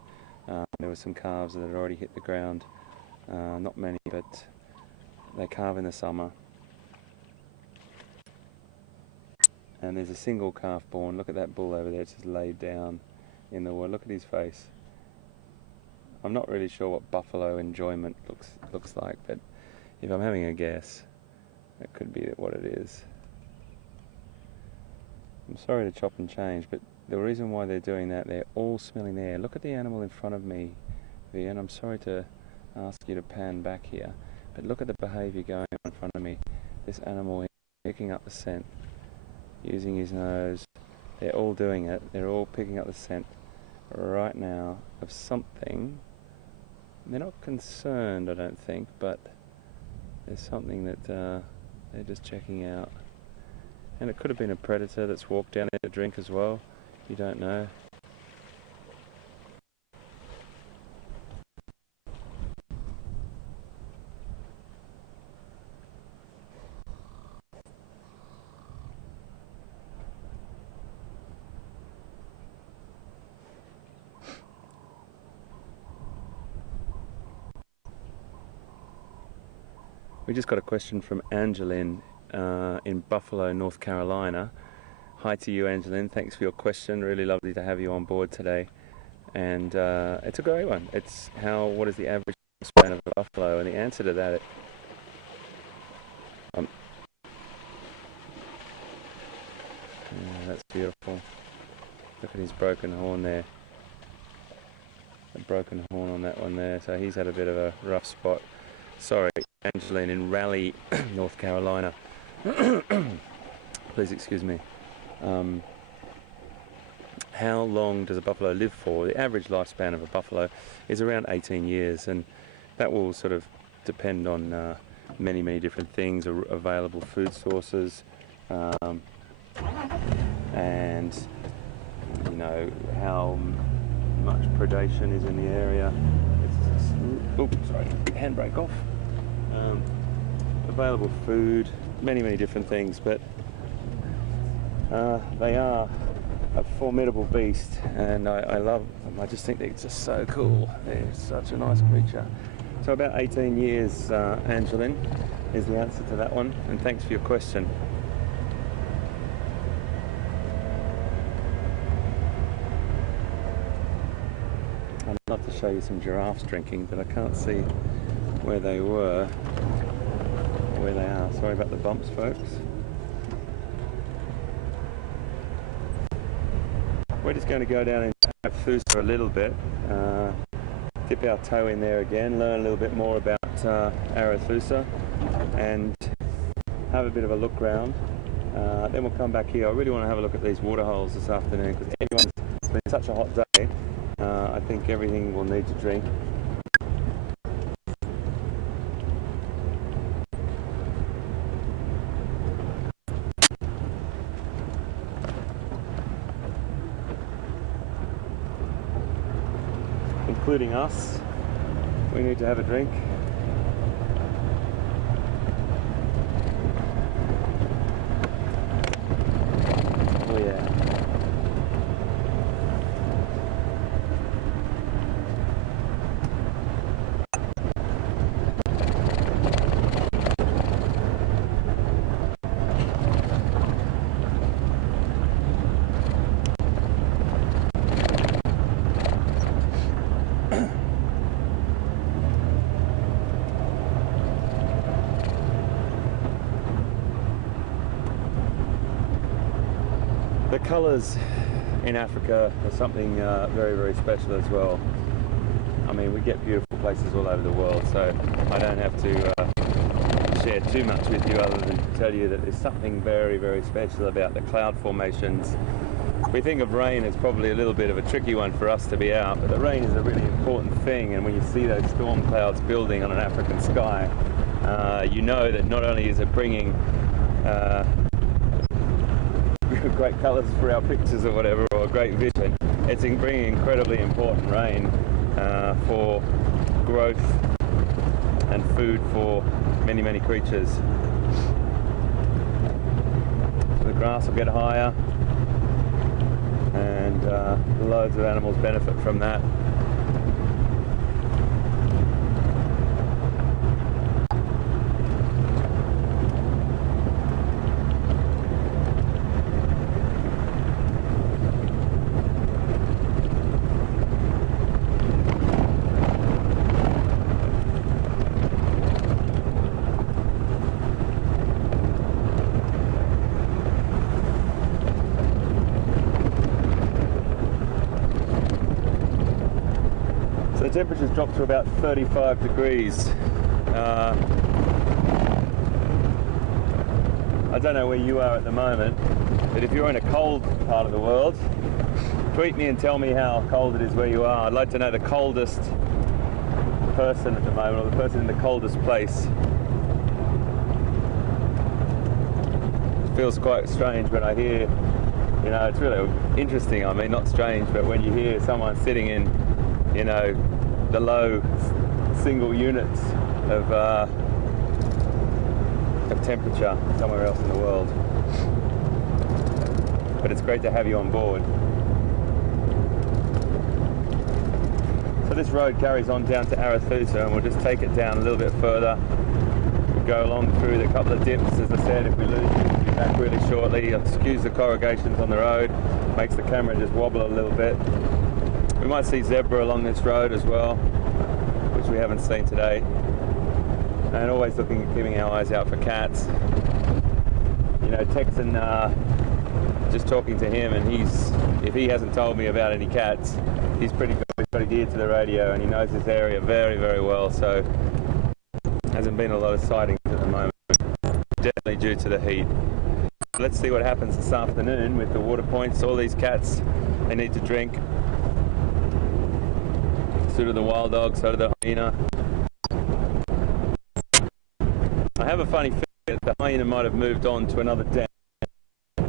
There were some calves that had already hit the ground. Not many, but they calve in the summer. And there's a single calf born. Look at that bull over there, it's just laid down in the water. Look at his face. I'm not really sure what buffalo enjoyment looks like, but if I'm having a guess, that could be what it is. I'm sorry to chop and change, but the reason why they're doing that, they're all smelling the air. Look at the animal in front of me, Vian. I'm sorry to ask you to pan back here, but look at the behaviour going on in front of me. This animal is picking up the scent, using his nose. They're all doing it. They're all picking up the scent right now of something. They're not concerned, I don't think, but there's something that they're just checking out. And it could have been a predator that's walked down there to drink as well. You don't know. We just got a question from Angeline in Buffalo, North Carolina. Hi to you, Angeline. Thanks for your question. Really lovely to have you on board today. And it's a great one. It's what is the average span of a buffalo? And the answer to that, yeah, that's beautiful. Look at his broken horn there. A broken horn on that one there. So he's had a bit of a rough spot. Sorry, Angeline in Raleigh, North Carolina. Please excuse me. How long does a buffalo live for? The average lifespan of a buffalo is around 18 years, and that will sort of depend on many different things, available food sources, and you know how much predation is in the area. Oops, sorry, handbrake off. Available food, many different things, but they are a formidable beast, and I love them. I just think they're just so cool. They're such a nice creature. So about 18 years, Angeline, is the answer to that one, and thanks for your question. I'd love to show you some giraffes drinking, but I can't see where they were, where they are. Sorry about the bumps, folks. We're just going to go down into Arethusa a little bit, dip our toe in there again, learn a little bit more about Arethusa, and have a bit of a look round. Then we'll come back here. I really want to have a look at these water holes this afternoon, because it's been such a hot day. I think everything will need to drink. Including us. We need to have a drink. Oh yeah. The colours in Africa are something very special as well. I mean, we get beautiful places all over the world, so I don't have to share too much with you other than to tell you that there's something very special about the cloud formations. We think of rain as probably a little bit of a tricky one for us to be out, but the rain is a really important thing, and when you see those storm clouds building on an African sky, you know that not only is it bringing great colours for our pictures or whatever, or great vision, it's bringing incredibly important rain for growth and food for many creatures. So the grass will get higher, and loads of animals benefit from that. temperature's dropped to about 35 degrees. I don't know where you are at the moment, but if you're in a cold part of the world, tweet me and tell me how cold it is where you are. I'd like to know the coldest person at the moment, or the person in the coldest place. It feels quite strange when I hear, you know, it's really interesting, I mean, not strange, but when you hear someone sitting in, you know, the low single units of temperature somewhere else in the world. But it's great to have you on board. So this road carries on down to Arathusa, and we'll just take it down a little bit further. We'll go along through the couple of dips. As I said, if we lose you, we'll be back really shortly. Excuse the corrugations on the road, makes the camera just wobble a little bit. We might see zebra along this road as well, which we haven't seen today. And always keeping our eyes out for cats. You know, Texan, just talking to him, and if he hasn't told me about any cats, he's pretty good. He's got his ear to the radio, and he knows this area very, very well. So hasn't been a lot of sightings at the moment, definitely due to the heat. Let's see what happens this afternoon with the water points. All these cats, they need to drink. So do the wild dogs, so do the hyena. I have a funny feeling that the hyena might have moved on to another den,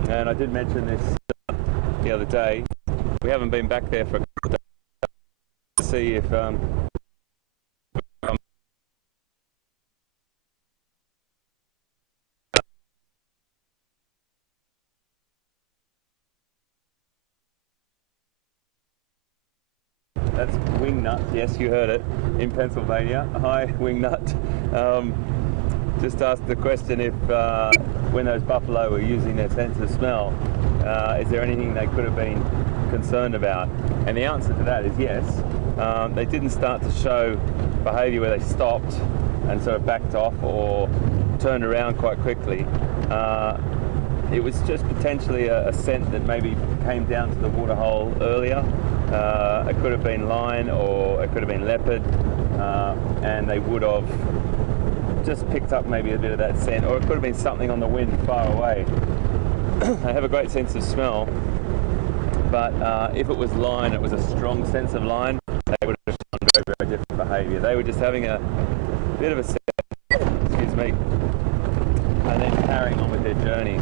and I did mention this the other day. We haven't been back there for a couple of days to see if that's Wingnut, yes, you heard it, in Pennsylvania. Hi, Wingnut. Just asked the question if when those buffalo were using their sense of smell, is there anything they could have been concerned about? And the answer to that is yes. They didn't start to show behaviour where they stopped and sort of backed off or turned around quite quickly. It was just potentially a scent that maybe came down to the waterhole earlier. It could have been lion, or it could have been leopard, and they would have just picked up maybe a bit of that scent, or it could have been something on the wind far away. They have a great sense of smell, but if it was line, it was a strong sense of line, they would have shown very, very different behaviour. They were just having a bit of a scent, excuse me, and then carrying on with their journey.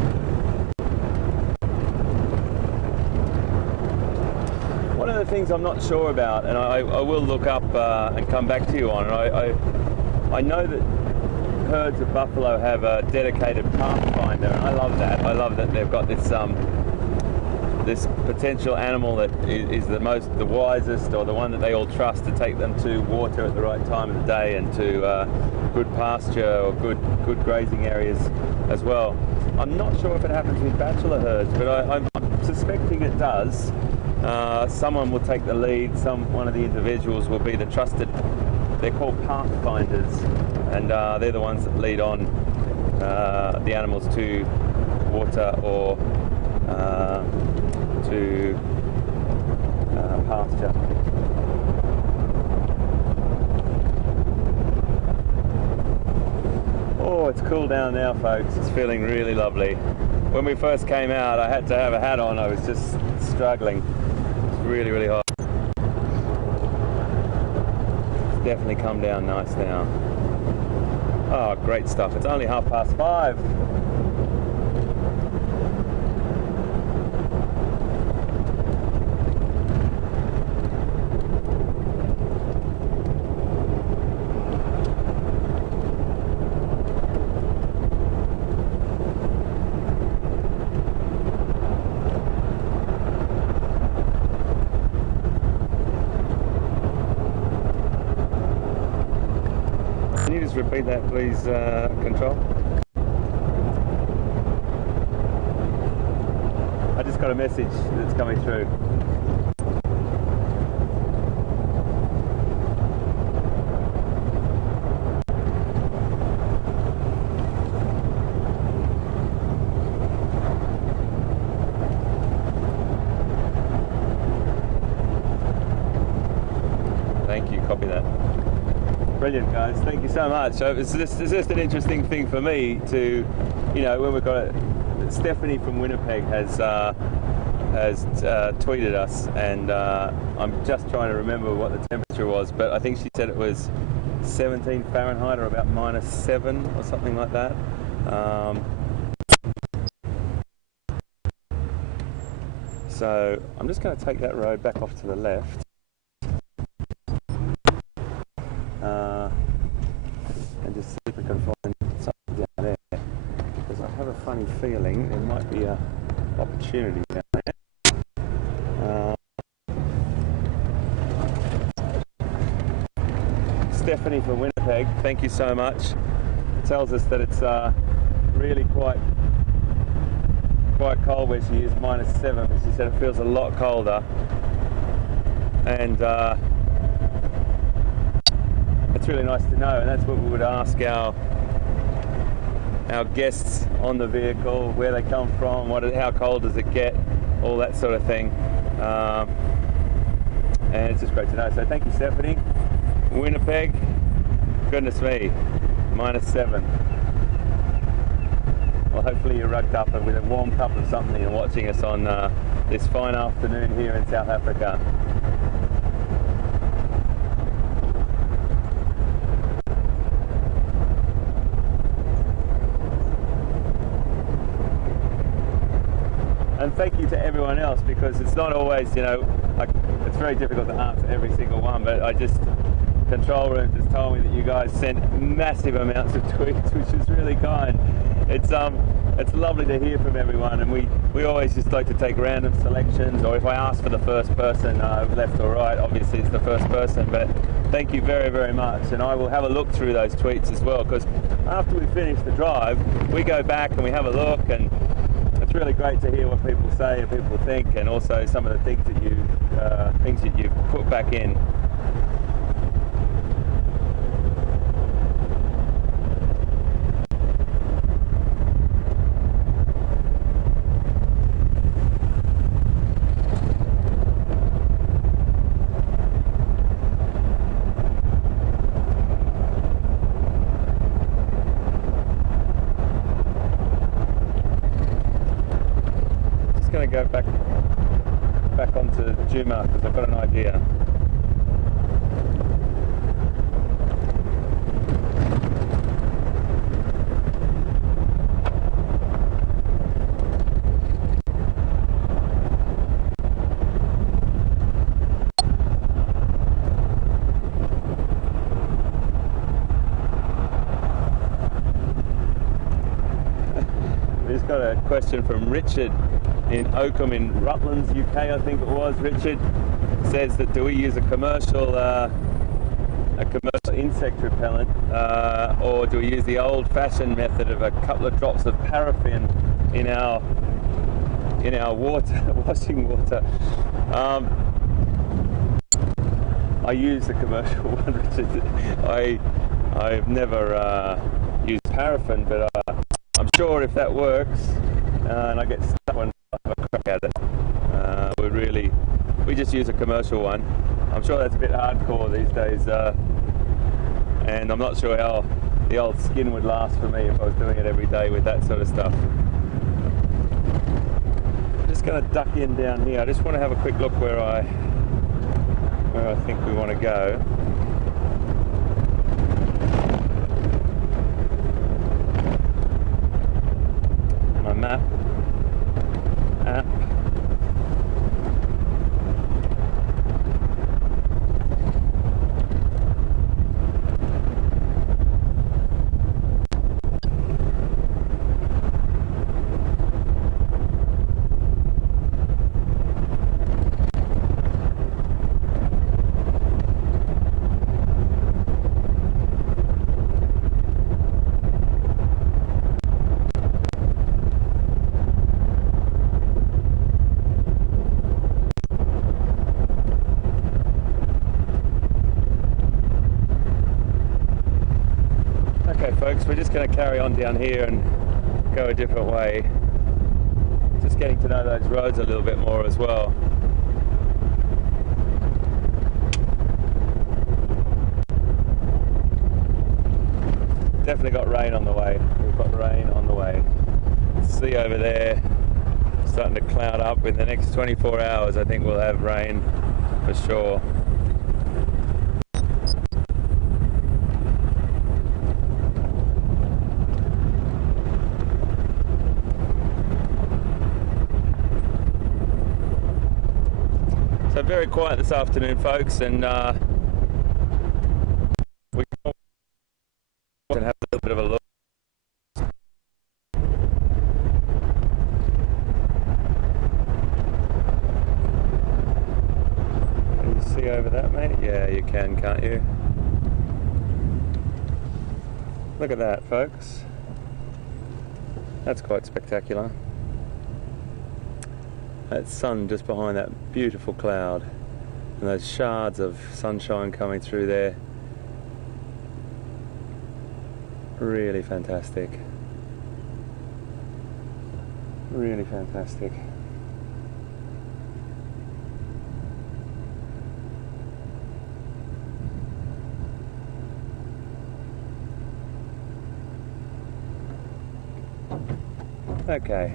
One of the things I'm not sure about, and I will look up and come back to you on, and I know that herds of buffalo have a dedicated pathfinder, and I love that. I love that they've got this this potential animal that is the wisest, or the one that they all trust to take them to water at the right time of the day, and to good pasture or good grazing areas as well. I'm not sure if it happens with bachelor herds, but I'm suspecting it does. Someone will take the lead. One of the individuals will be the trusted. They're called pathfinders, and they're the ones that lead on the animals to water or to pasture. Oh, it's cool down now, folks. It's feeling really lovely. When we first came out, I had to have a hat on. I was just struggling. It's really, really hot. It's definitely come down nice now. Oh, great stuff. It's only 5:30. Can you just repeat that, please, Control? I just got a message that's coming through. Thank you. copy that. Brilliant, guys. Thank you so much. So it's just an interesting thing for me to, you know, when we've got it. Stephanie from Winnipeg has tweeted us, and I'm just trying to remember what the temperature was, but I think she said it was 17 Fahrenheit or about -7 or something like that. So I'm just going to take that road back off to the left. And just see if we can find something down there, because I have a funny feeling there might be an opportunity down there. Stephanie from Winnipeg, thank you so much. It tells us that it's really quite cold where she is, -7, but she said it feels a lot colder. And it's really nice to know, and that's what we would ask our guests on the vehicle, where they come from, how cold does it get, all that sort of thing. And it's just great to know. So thank you, Stephanie. Winnipeg, goodness me, -7. Well, hopefully you're rugged up and with a warm cup of something and watching us on this fine afternoon here in South Africa. And thank you to everyone else, because it's not always, you know, like, it's very difficult to answer every single one, but Control Room just told me that you guys sent massive amounts of tweets, which is really kind. It's lovely to hear from everyone, and we always just like to take random selections, or if I ask for the first person, left or right, obviously it's the first person, but thank you very, very much. And I will have a look through those tweets as well, because after we finish the drive, we go back and we have a look, and it's really great to hear what people say and people think, and also some of the things that you've put back in. Going to go back onto Juma, because I've got an idea. We just got a question from Richard in Oakham in Rutlands, UK, I think it was. Richard says that, do we use a commercial insect repellent, or do we use the old-fashioned method of a couple of drops of paraffin in our water, washing water? I use the commercial one, Richard. I've never used paraffin, but I'm sure if that works and I get stuck one, I'll have a crack at it. We just use a commercial one. I'm sure that's a bit hardcore these days, and I'm not sure how the old skin would last for me if I was doing it every day with that sort of stuff. I'm just going to duck in down here. I just want to have a quick look where I think we want to go. My map app. Okay folks, we're just going to carry on down here and go a different way. Just getting to know those roads a little bit more as well. definitely got rain on the way. We've got rain on the way. See over there, starting to cloud up. In the next 24 hours, I think we'll have rain for sure. So very quiet this afternoon, folks, and we can have a little bit of a look. Can you see over that, mate? Yeah, you can, can't you? Look at that, folks. That's quite spectacular. That sun just behind that beautiful cloud, and those shards of sunshine coming through there. Really fantastic. Really fantastic. Okay.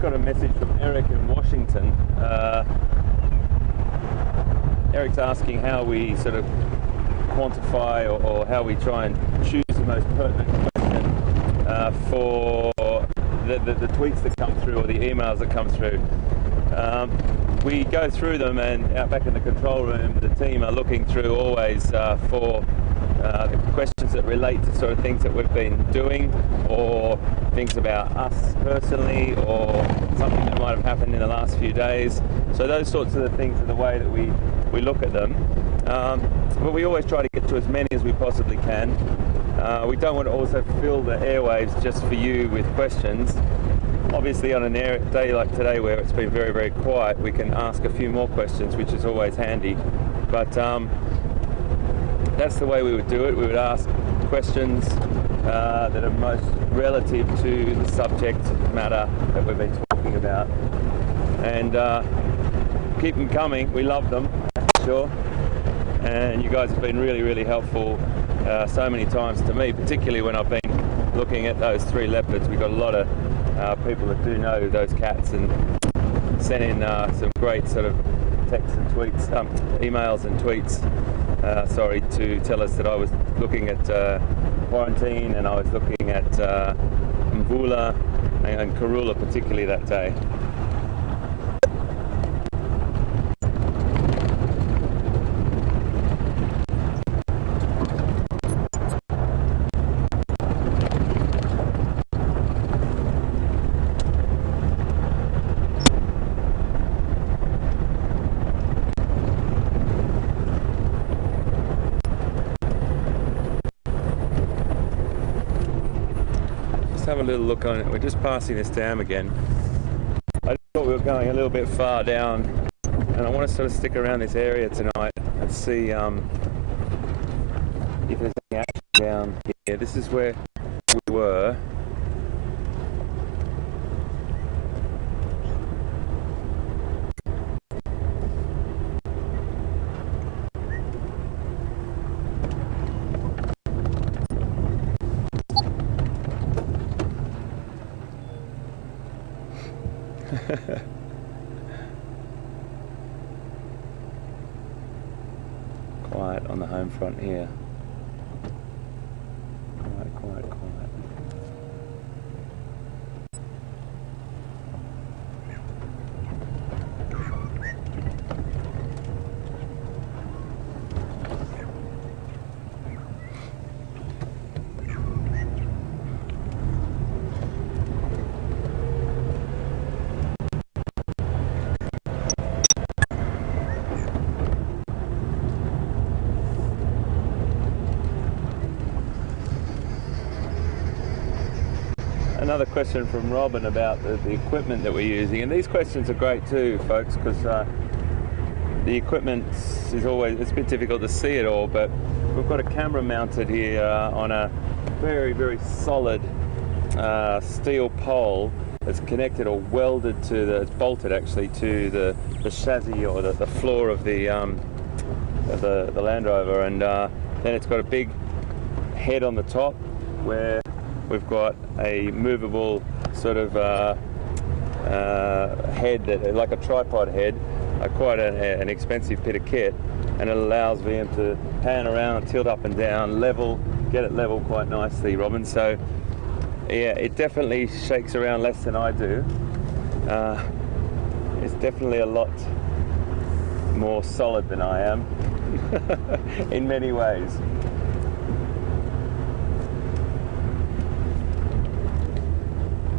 Got a message from Eric in Washington. Eric's asking how we sort of quantify or how we try and choose the most pertinent question for the tweets that come through or the emails that come through. We go through them, and out back in the control room, the team are looking through always for the questions that relate to sort of things that we've been doing, or things about us personally, or something that might have happened in the last few days. So those sorts of things are the way that we look at them. But we always try to get to as many as we possibly can. We don't want to also fill the airwaves just for you with questions. Obviously on a day like today where it's been very, very quiet, we can ask a few more questions, which is always handy. But that's the way we would do it. We would ask questions that are most relative to the subject matter that we've been talking about. And keep them coming. We love them, that's for sure. And you guys have been really, really helpful so many times to me, particularly when I've been looking at those 3 leopards. We've got a lot of people that do know those cats and sent in some great sort of texts and tweets, emails and tweets, to tell us that I was looking at quarantine, and I was looking at Mvula and Karula particularly that day. Have a little look on it. We're just passing this dam again. I thought we were going a little bit far down, and I want to sort of stick around this area tonight and see if there's any action down here. This is where we were. Quiet on the home front here. Quiet, quiet, quiet. another question from Robin about the equipment that we're using, and these questions are great too, folks, because the equipment is always, it's a bit difficult to see it all, but we've got a camera mounted here on a very, very solid steel pole that's connected or welded to the, it's bolted actually to the chassis or the floor of the Land Rover, and then it's got a big head on the top where we've got a movable sort of head, that like a tripod head, quite an expensive bit of kit, and it allows VM to pan around, tilt up and down, get it level quite nicely, Robin. So yeah, it definitely shakes around less than I do. It's definitely a lot more solid than I am in many ways.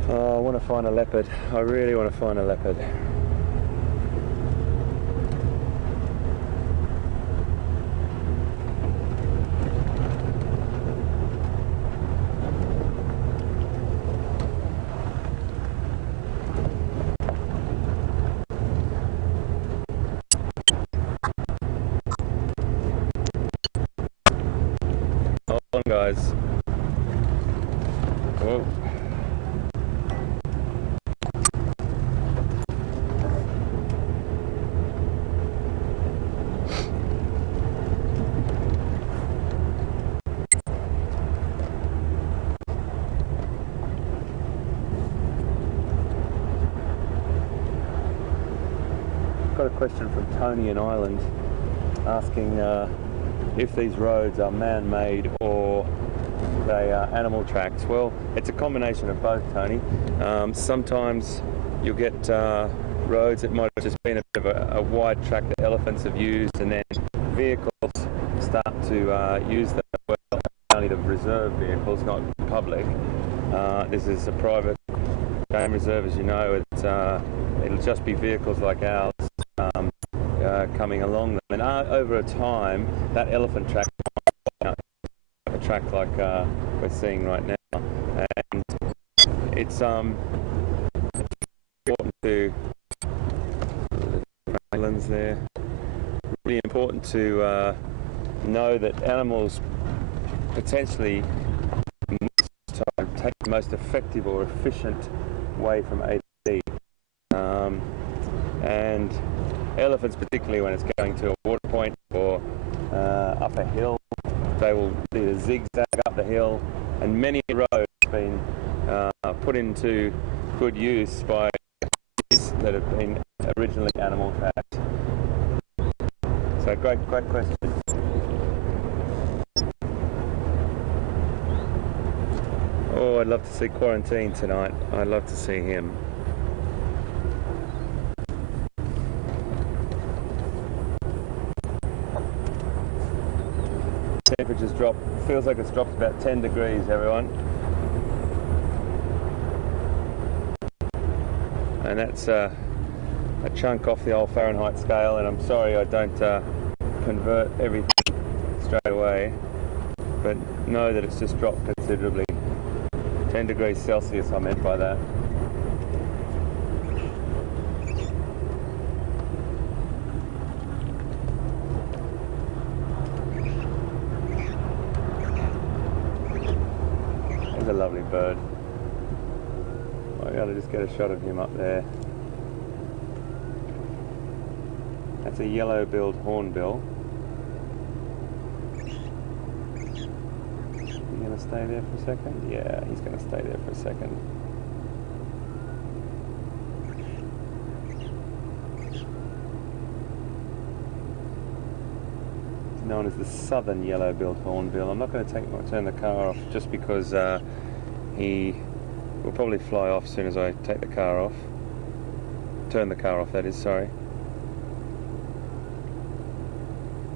Oh, I want to find a leopard. I really want to find a leopard. Hold on, guys. Whoa. Got a question from Tony in Ireland asking if these roads are man-made or they are animal tracks. Well, it's a combination of both, Tony. Sometimes you'll get roads that might have just been a bit of a wide track that elephants have used, and then vehicles start to use them as well, only the reserve vehicles, not public. This is a private game reserve, as you know. It'll just be vehicles like ours coming along them, and over a time that elephant track might a track like we're seeing right now, and it's important to islands there. Really important to know that animals potentially most time take the most effective or efficient way from A to B. And elephants, particularly when it's going to a water point or up a hill, they will either zigzag up the hill, and many roads have been put into good use by that have been originally animal tracks. So great question. Oh, I'd love to see Quarantine tonight. I'd love to see him. Temperature's dropped. Feels like it's dropped about 10 degrees, everyone. And that's a chunk off the old Fahrenheit scale, and I'm sorry I don't convert everything straight away, but know that it's just dropped considerably. 10 degrees Celsius I meant by that. There's a lovely bird. I gotta just get a shot of him up there. That's a yellow-billed hornbill. You gonna stay there for a second? Yeah, he's gonna stay there for a second. It's known as the southern yellow-billed hornbill. I'm not going to turn the car off just because he will probably fly off as soon as I take the car off. Turn the car off, that is, sorry.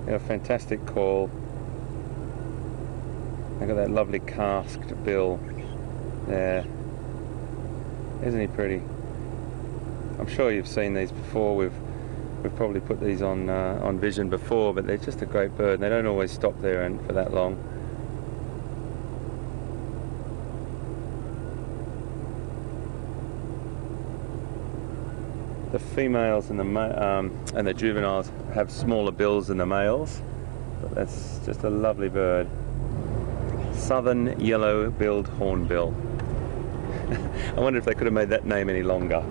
A fantastic call. Look at that lovely casked bill there. Isn't he pretty? I'm sure you've seen these before. We've probably put these on Vision before, but they're just a great bird, and they don't always stop there and for that long. the females and the juveniles have smaller bills than the males, but that's just a lovely bird. Southern yellow-billed hornbill. I wonder if they could have made that name any longer.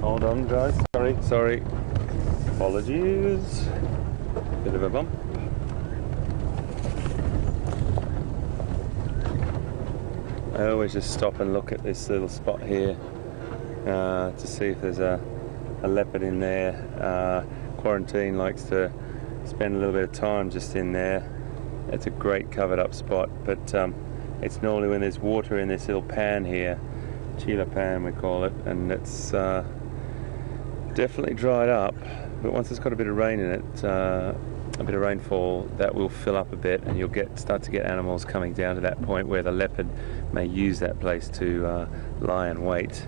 Hold on guys, sorry. Apologies. Bit of a bump. I always just stop and look at this little spot here to see if there's a leopard in there. Quarantine likes to spend a little bit of time just in there. It's a great covered up spot, but it's normally when there's water in this little pan here, Chila pan we call it, and it's definitely dried up, but once it's got a bit of rain in it, a bit of rainfall, that will fill up a bit, and you'll start to get animals coming down to that point where the leopard may use that place to lie and wait.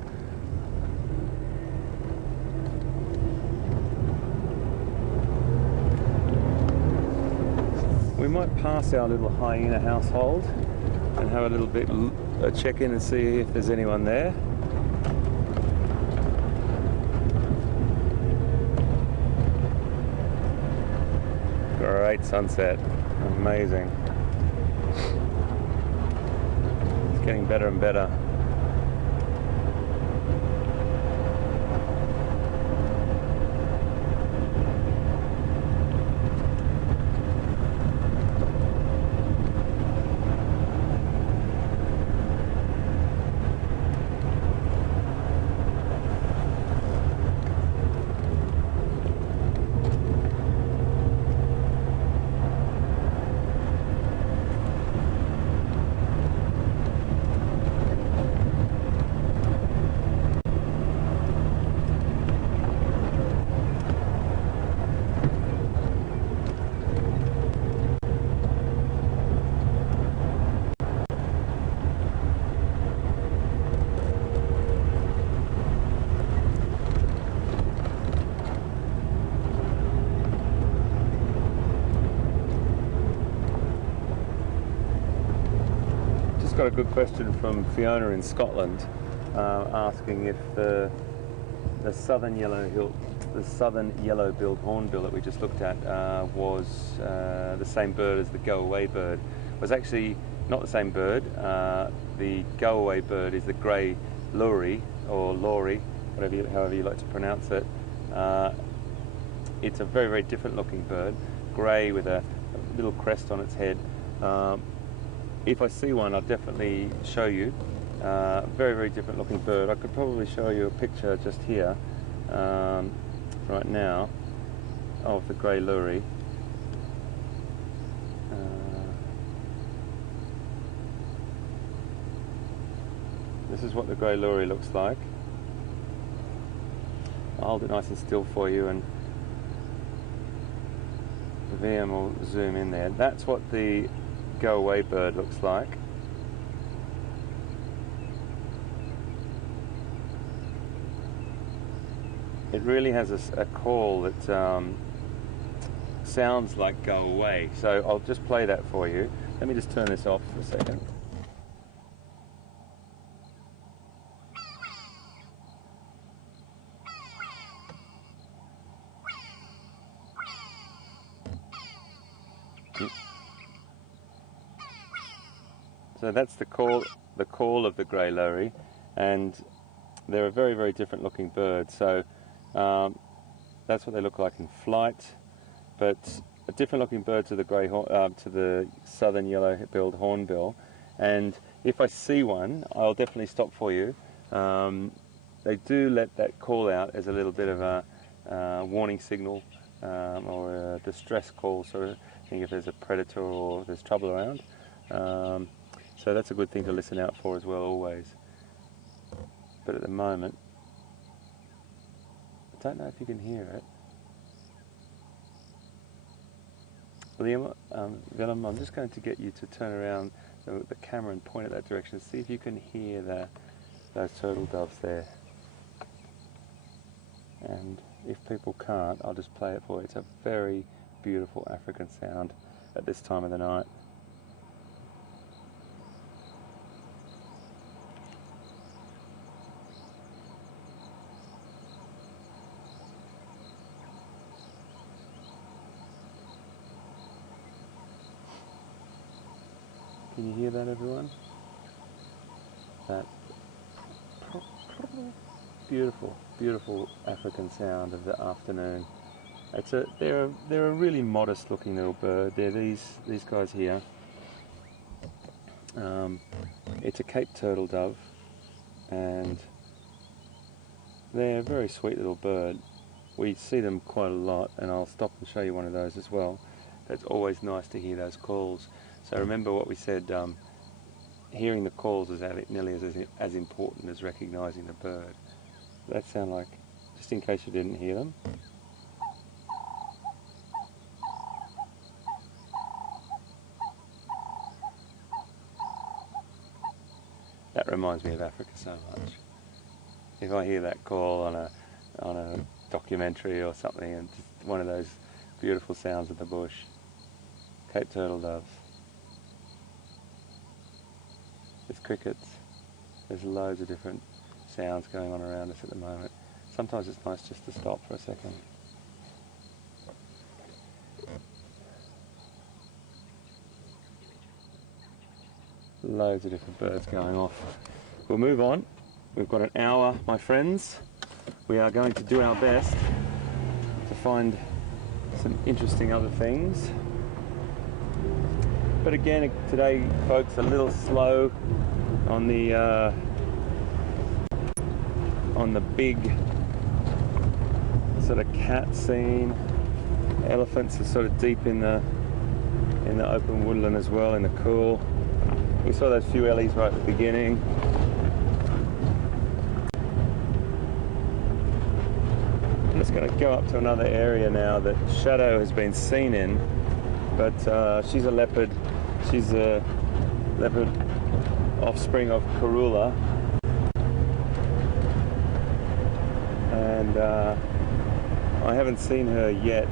We might pass our little hyena household and have a little bit check in and see if there's anyone there. Great sunset, amazing. It's getting better and better. Got a good question from Fiona in Scotland, asking if the southern yellow-billed hornbill that we just looked at was the same bird as the go-away bird. It was actually not the same bird. The go-away bird is the grey lory, or lory, however you like to pronounce it. It's a very, very different looking bird, grey with a little crest on its head. If I see one, I'll definitely show you. Very, very different looking bird. I could probably show you a picture just here, right now, of the grey lory. This is what the grey lory looks like. I'll hold it nice and still for you, and the VM will zoom in there. That's what the go-away bird looks like. It really has a call that sounds like go away. So I'll just play that for you. Let me just turn this off for a second. So that's the call of the grey lory, and they're a very, very different looking bird. So that's what they look like in flight, but a different looking bird to the to the southern yellow-billed hornbill. And if I see one, I'll definitely stop for you. They do let that call out as a little bit of a warning signal or a distress call, so I think if there's a predator or there's trouble around. So that's a good thing to listen out for as well, always. But at the moment, I don't know if you can hear it. Liam, Willem, I'm just going to get you to turn around the camera and point at that direction. See if you can hear those turtle doves there. And if people can't, I'll just play it for you. It's a very beautiful African sound at this time of the night. Can you hear that, everyone? That beautiful, beautiful African sound of the afternoon. They're a really modest-looking little bird. They're these guys here. It's a Cape turtle dove, and they're a very sweet little bird. We see them quite a lot, and I'll stop and show you one of those as well. It's always nice to hear those calls. So remember what we said, hearing the calls is nearly as important as recognising the bird. That sound like, just in case you didn't hear them. That reminds me of Africa so much. If I hear that call on a documentary or something, and just one of those beautiful sounds of the bush. Cape turtle doves. There's crickets. There's loads of different sounds going on around us at the moment. Sometimes it's nice just to stop for a second. Loads of different birds going off. We'll move on. We've got an hour, my friends. We are going to do our best to find some interesting other things. But again, today, folks, a little slow on the big sort of cat scene. Elephants are sort of deep in the open woodland as well, in the cool. We saw those few ellies right at the beginning. I'm just going to go up to another area now that Shadow has been seen in, but she's a leopard. She's a leopard offspring of Karula, and I haven't seen her yet.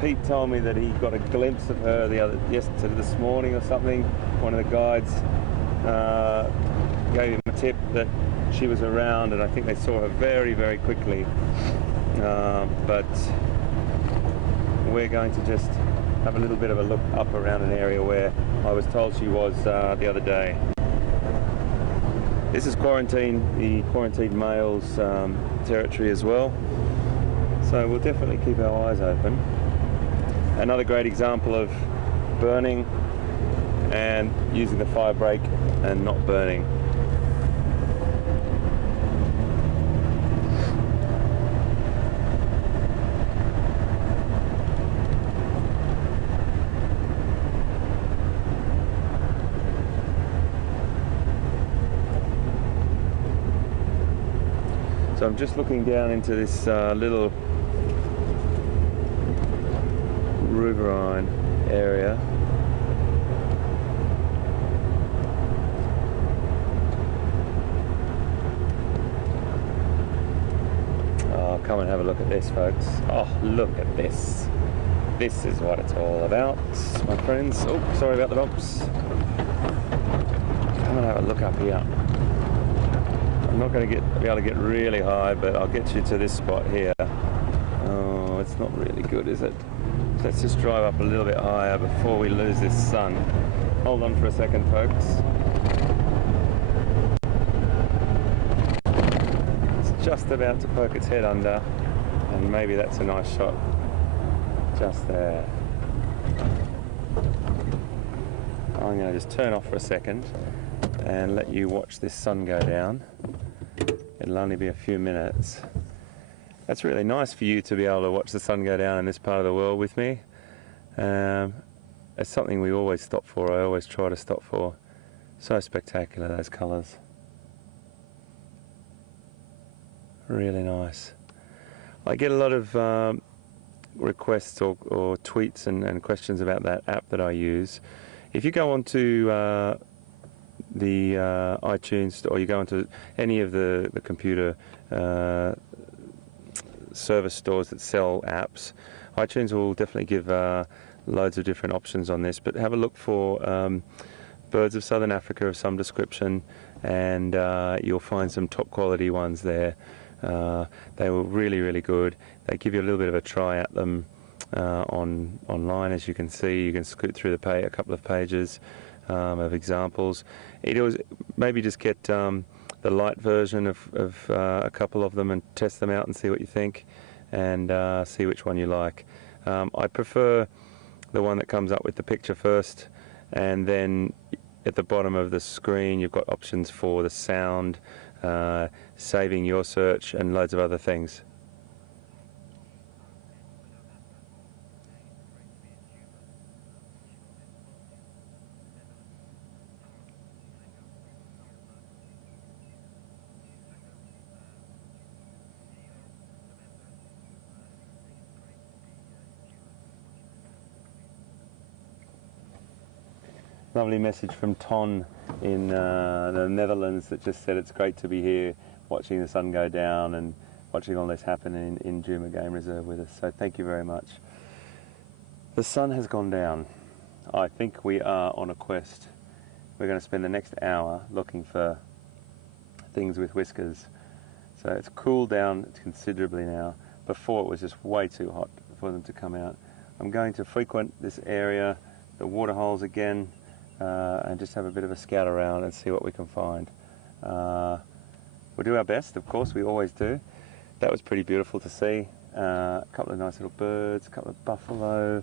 Pete told me that he got a glimpse of her this morning or something. One of the guides gave him a tip that she was around, and I think they saw her very, very quickly. But we're going to just have a little bit of a look up around an area where I was told she was the other day. This is the quarantined males territory as well, so we'll definitely keep our eyes open. Another great example of burning and using the fire break and not burning. So I'm just looking down into this little riverine area. Oh, come and have a look at this, folks. Oh, look at this. This is what it's all about, my friends. Oh, sorry about the bumps. Come and have a look up here. I'm not going to be able to get really high, but I'll get you to this spot here. Oh, it's not really good, is it? So let's just drive up a little bit higher before we lose this sun. Hold on for a second, folks. It's just about to poke its head under, and maybe that's a nice shot just there. I'm going to just turn off for a second and let you watch this sun go down. It'll only be a few minutes. That's really nice for you to be able to watch the sun go down in this part of the world with me. It's something we always stop for. I always try to stop for. So spectacular, those colours. Really nice. I get a lot of requests or tweets and questions about that app that I use. If you go onto the iTunes, or you go into any of the computer service stores that sell apps, iTunes will definitely give loads of different options on this, but have a look for birds of southern Africa of some description, and you'll find some top quality ones there. They were really, really good. They give you a little bit of a try at them online, as you can see. You can scoot through a couple of pages of examples. It was maybe just get the light version of a couple of them and test them out and see what you think, and see which one you like. I prefer the one that comes up with the picture first, and then at the bottom of the screen you've got options for the sound, saving your search, and loads of other things. Lovely message from Ton in the Netherlands that just said it's great to be here watching the sun go down and watching all this happen in Djuma Game Reserve with us. So thank you very much. The sun has gone down. I think we are on a quest. We're going to spend the next hour looking for things with whiskers. So it's cooled down considerably now. Before it was just way too hot for them to come out. I'm going to frequent this area, the waterholes again, and just have a bit of a scout around and see what we can find. We'll do our best, of course, we always do. That was pretty beautiful to see. A couple of nice little birds, a couple of buffalo.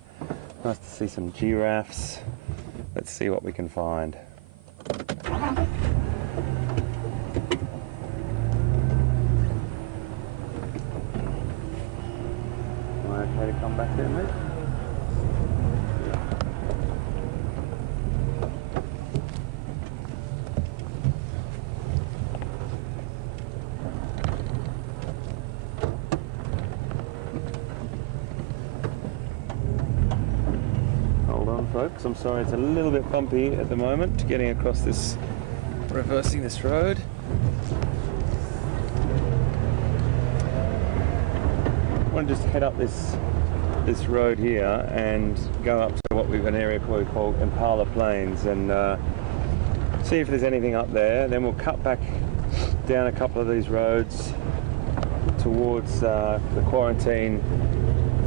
Nice to see some giraffes. Let's see what we can find. Am I okay to come back there, mate? Folks, I'm sorry it's a little bit bumpy at the moment getting across this, reversing this road. I want to just head up this road here and go up to what we've an area called Impala Plains and see if there's anything up there. Then we'll cut back down a couple of these roads towards the quarantine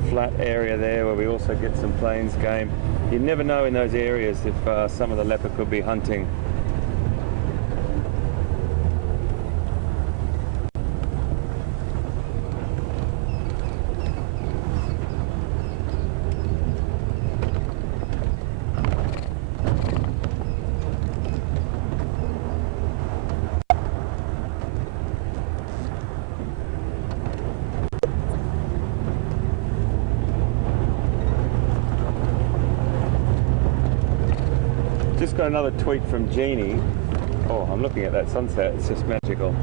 flat area there, where we also get some plains game. You never know in those areas if some of the leopard could be hunting. Just got another tweet from Jeannie. Oh, I'm looking at that sunset, it's just magical.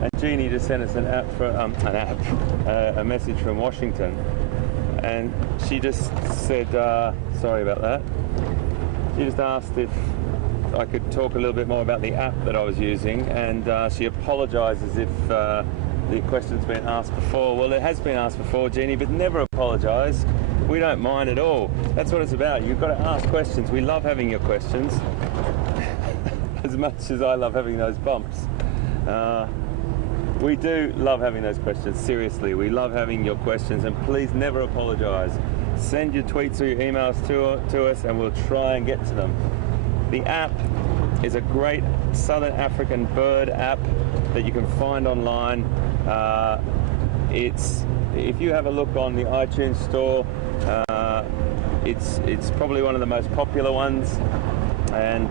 And Jeannie just sent us a message from Washington, and she just said, sorry about that. She just asked if I could talk a little bit more about the app that I was using, and she apologises if the question's been asked before. Well, it has been asked before, Jeannie, but never apologise. We don't mind at all. That's what it's about. You've got to ask questions. We love having your questions as much as I love having those bumps. We do love having those questions. Seriously, we love having your questions, and please never apologise. Send your tweets or your emails to us, and we'll try and get to them. The app is a great Southern African bird app that you can find online. If you have a look on the iTunes store, it's probably one of the most popular ones, and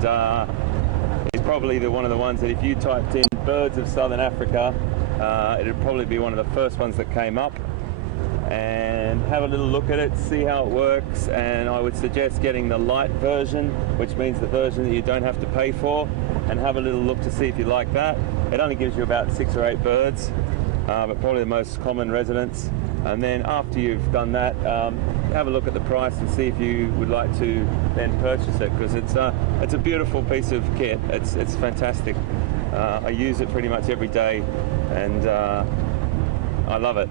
it's probably one of the ones that if you typed in birds of southern Africa, it'd probably be one of the first ones that came up. And have a little look at it, see how it works, and I would suggest getting the light version, which means the version that you don't have to pay for, and have a little look to see if you like that. It only gives you about 6 or 8 birds, but probably the most common residents. And then after you've done that, have a look at the price and see if you would like to then purchase it, because it's a beautiful piece of kit. It's fantastic. I use it pretty much every day, and I love it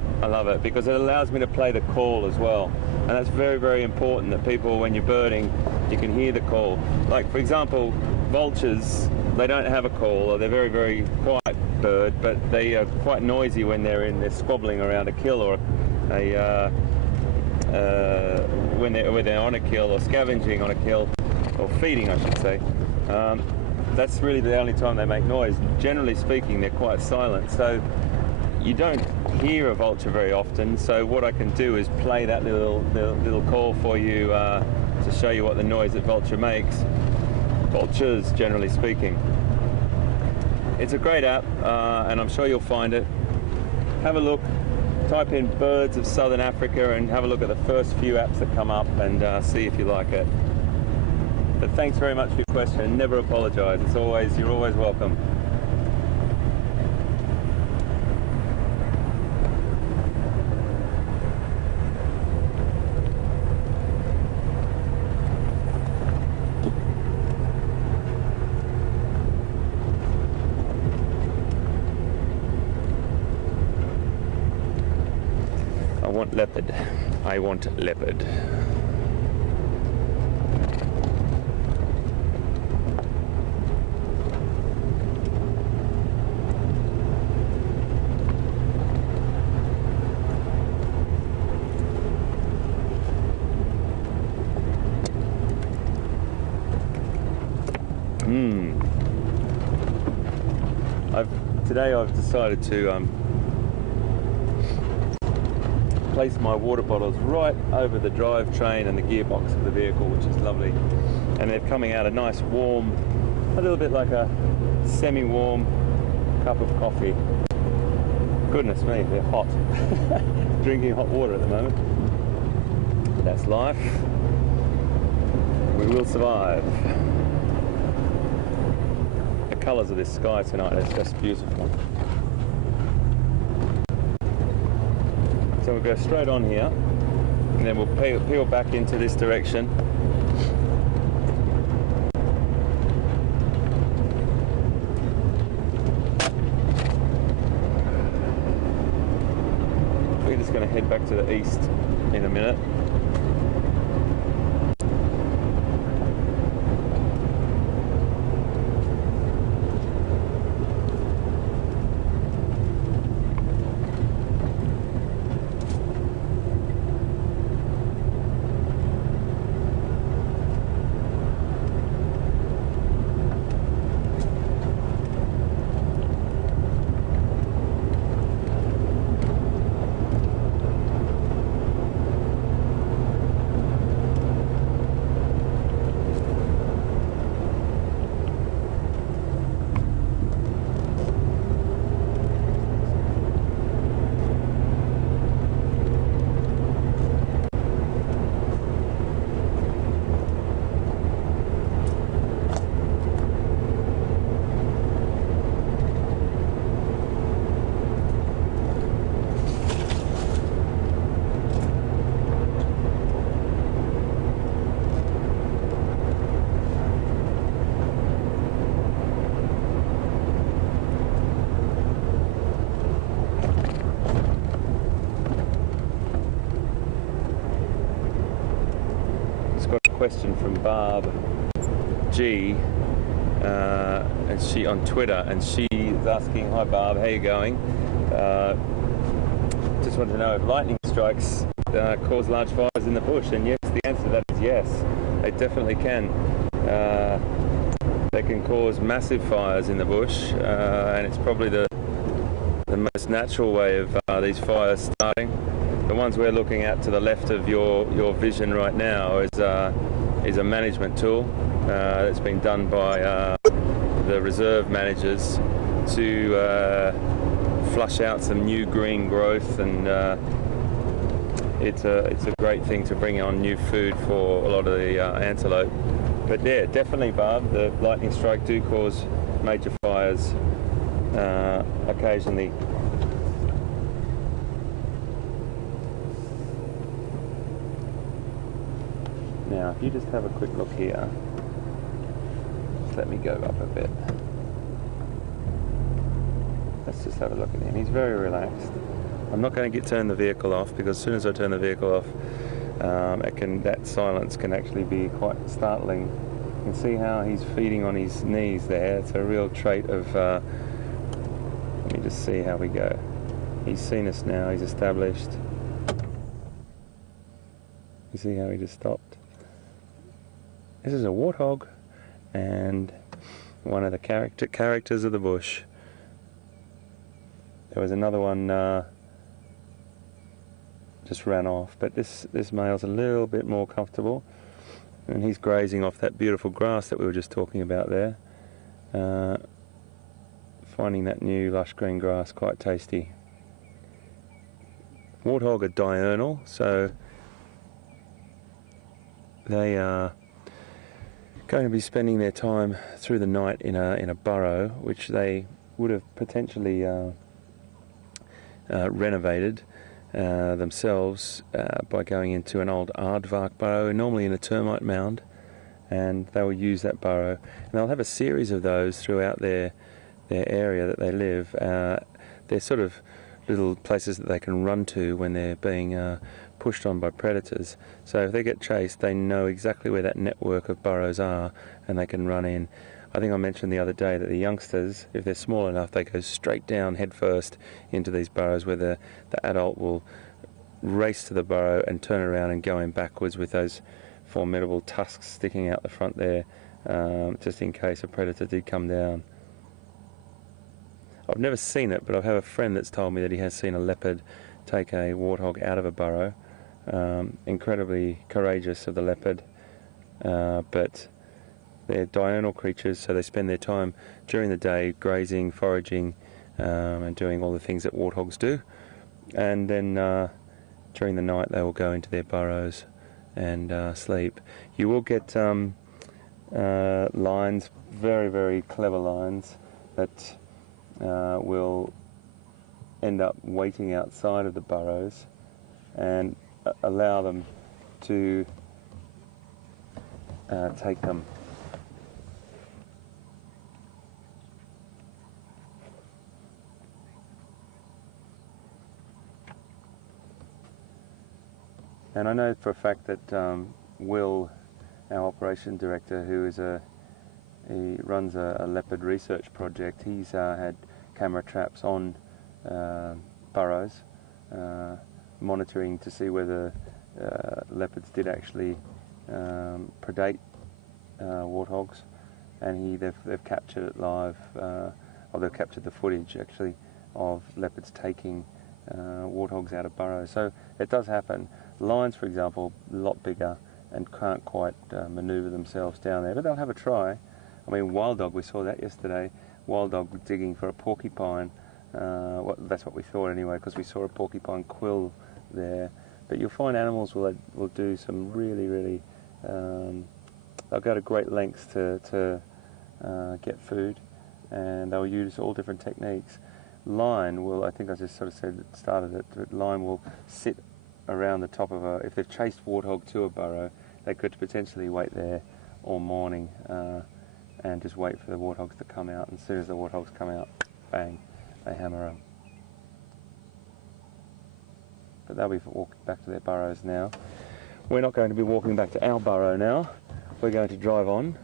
because it allows me to play the call as well, and that's very, very important, that people, when you're birding, you can hear the call. Like, for example, vultures, they don't have a call, or they're very, very quiet bird, but they are quite noisy when they're squabbling around a kill, or when they're on a kill, or scavenging on a kill, or feeding, I should say. That's really the only time they make noise. Generally speaking, they're quite silent, so you don't hear a vulture very often. So what I can do is play that little call for you to show you what the noise that vulture makes. Vultures, generally speaking. It's a great app, and I'm sure you'll find it. Have a look, type in birds of southern Africa, and have a look at the first few apps that come up, and see if you like it. But thanks very much for your question. Never apologize. You're always welcome. Leopard. I want leopard. Today I've decided to place my water bottles right over the drivetrain and the gearbox of the vehicle, which is lovely, and they're coming out a nice warm, a little bit like a semi-warm cup of coffee. Goodness me, they're hot. Drinking hot water at the moment. But that's life. We will survive. The colours of this sky tonight is just beautiful. So we'll go straight on here, and then we'll peel back into this direction. We're just going to head back to the east in a minute. Question from Barb G, and she on Twitter, and she is asking, hi Barb, how you going? Just want to know if lightning strikes cause large fires in the bush, and yes, the answer to that is yes, they definitely can. They can cause massive fires in the bush, and it's probably the most natural way of these fires starting. The ones we're looking at to the left of your vision right now is a management tool that's been done by the reserve managers to flush out some new green growth, and it's a great thing to bring on new food for a lot of the antelope. But yeah, definitely, Barb, the lightning strike do cause major fires occasionally. Now, if you just have a quick look here, just let me go up a bit. Let's just have a look at him. He's very relaxed. I'm not going to turn the vehicle off, because as soon as I turn the vehicle off, that silence can actually be quite startling. You can see how he's feeding on his knees there. It's a real trait of, let me just see how we go. He's seen us now, he's established. You see how he just stopped? This is a warthog, and one of the characters of the bush. There was another one just ran off, but this male's a little bit more comfortable, and he's grazing off that beautiful grass that we were just talking about there, finding that new lush green grass quite tasty. Warthog are diurnal, so they are going to be spending their time through the night in a burrow, which they would have potentially renovated themselves by going into an old aardvark burrow, normally in a termite mound, and they will use that burrow, and they'll have a series of those throughout their area that they live. They're sort of little places that they can run to when they're being pushed on by predators. So if they get chased, they know exactly where that network of burrows are, and they can run in. I think I mentioned the other day that the youngsters, if they're small enough, they go straight down head first into these burrows, where the adult will race to the burrow and turn around and go in backwards with those formidable tusks sticking out the front there, just in case a predator did come down. I've never seen it, but I have a friend that's told me that he has seen a leopard take a warthog out of a burrow. Incredibly courageous of the leopard, but they're diurnal creatures, so they spend their time during the day grazing, foraging, and doing all the things that warthogs do, and then during the night they will go into their burrows and sleep. You will get lines, very, very clever lines, that will end up waiting outside of the burrows and allow them to take them. And I know for a fact that Will, our operation director, he runs a leopard research project, he's had camera traps on burrows, monitoring to see whether leopards did actually predate warthogs, and they've captured it live, or they've captured the footage actually of leopards taking warthogs out of burrows. So it does happen. Lions, for example, a lot bigger and can't quite manoeuvre themselves down there, but they'll have a try. I mean, wild dog, we saw that yesterday. Wild dog digging for a porcupine. That's what we thought anyway, because we saw a porcupine quill there. But you'll find animals will do some really, they'll go to great lengths to get food, and they'll use all different techniques. Lion will, I think I just sort of said at the start of it, that lion will sit around the top of if they've chased warthog to a burrow, they could potentially wait there all morning and just wait for the warthogs to come out, and as soon as the warthogs come out, bang, they hammer them. But they'll be walking back to their burrows now. We're not going to be walking back to our burrow now. We're going to drive on.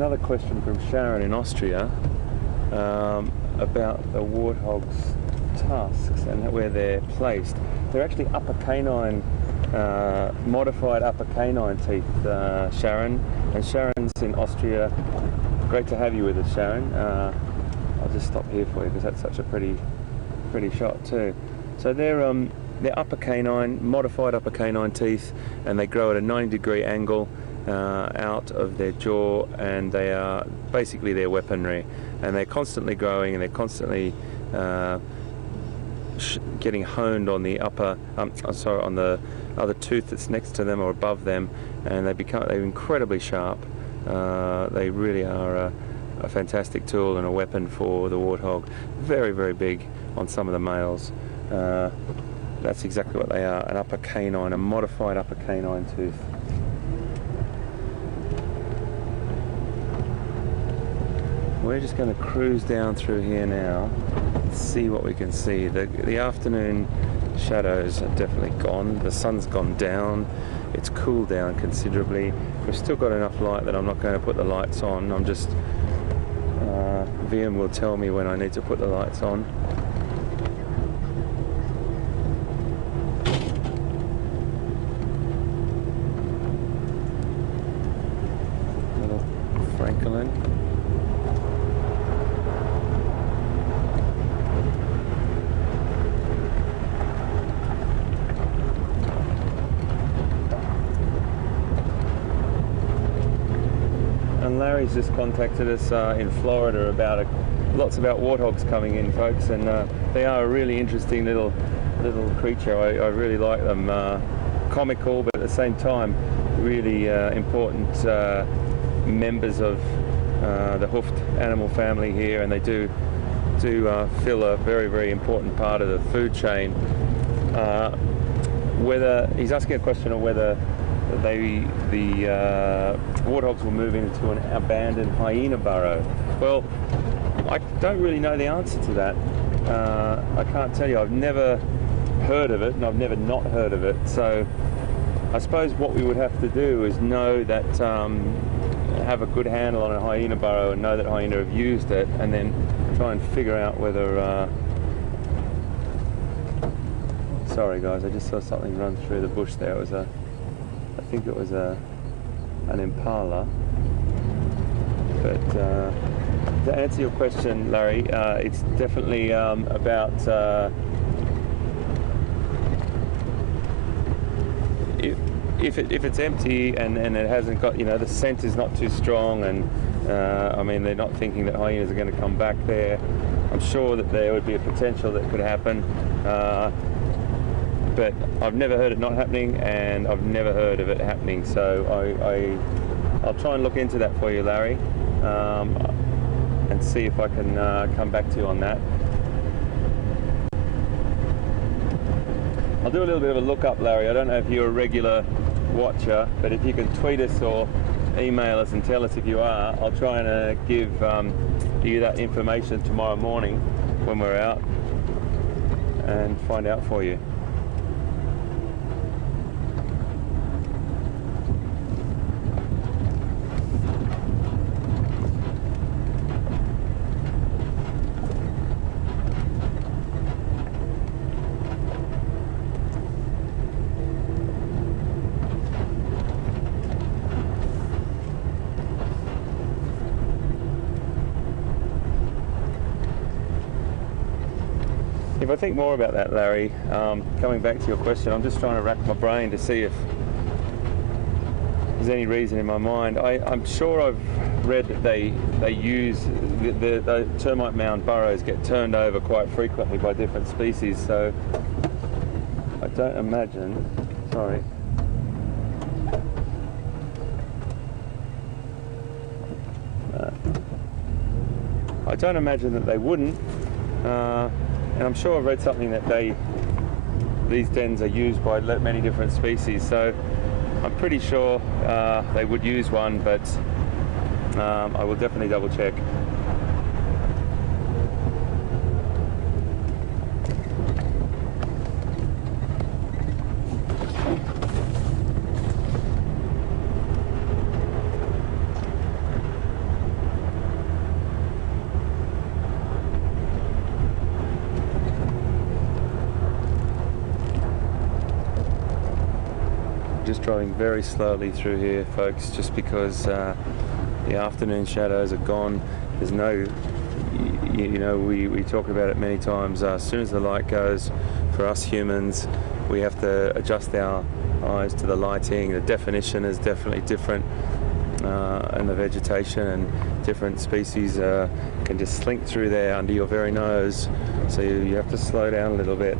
another question from Sharon in Austria about the warthog's tusks and where they're placed. They're actually upper canine, modified upper canine teeth, Sharon. And Sharon's in Austria. Great to have you with us, Sharon. I'll just stop here for you because that's such a pretty shot too. So they're upper canine, modified upper canine teeth, and they grow at a 90-degree angle out of their jaw, and they are basically their weaponry, and they're constantly growing, and they're constantly getting honed on the upper, on the other tooth that's next to them or above them, and they're incredibly sharp. They really are a fantastic tool and a weapon for the warthog. Very, very big on some of the males. That's exactly what they are, an upper canine, a modified upper canine tooth. We're just going to cruise down through here now, see what we can see. The afternoon shadows are definitely gone. The sun's gone down. It's cooled down considerably. We've still got enough light that I'm not going to put the lights on. I'm just VM will tell me when I need to put the lights on. Little Francolin. Larry's just contacted us in Florida about lots about warthogs coming in, folks, and they are a really interesting little creature. I really like them. Comical, but at the same time, really important members of the hoofed animal family here, and they do fill a very, very important part of the food chain. Whether he's asking a question of whether the warthogs will move into an abandoned hyena burrow. Well, I don't really know the answer to that. I can't tell you. I've never heard of it, and I've never not heard of it. So I suppose what we would have to do is know that, have a good handle on a hyena burrow and know that hyena have used it, and then try and figure out whether... Sorry guys, I just saw something run through the bush there. It was I think it was an impala. But to answer your question, Larry, it's definitely about if it's empty and it hasn't got, the scent is not too strong, and I mean, they're not thinking that hyenas are going to come back there. I'm sure that there would be a potential that could happen. But I've never heard it not happening, and I've never heard of it happening. So I'll try and look into that for you, Larry, and see if I can come back to you on that. I'll do a little bit of a look up, Larry. I don't know if you're a regular watcher, but if you can tweet us or email us and tell us if you are, I'll try and give you that information tomorrow morning when we're out and find out for you. If I think more about that, Larry, coming back to your question, I'm just trying to rack my brain to see if there's any reason in my mind. I'm sure I've read that they use the termite mound burrows get turned over quite frequently by different species, so I don't imagine, sorry. I don't imagine that they wouldn't. And I'm sure I've read something that these dens are used by many different species, so I'm pretty sure they would use one, but I will definitely double check. just driving very slowly through here, folks, just because the afternoon shadows are gone. There's no, you know, we talk about it many times. As soon as the light goes, for us humans, we have to adjust our eyes to the lighting. The definition is definitely different, and the vegetation and different species can just slink through there under your very nose. So you have to slow down a little bit,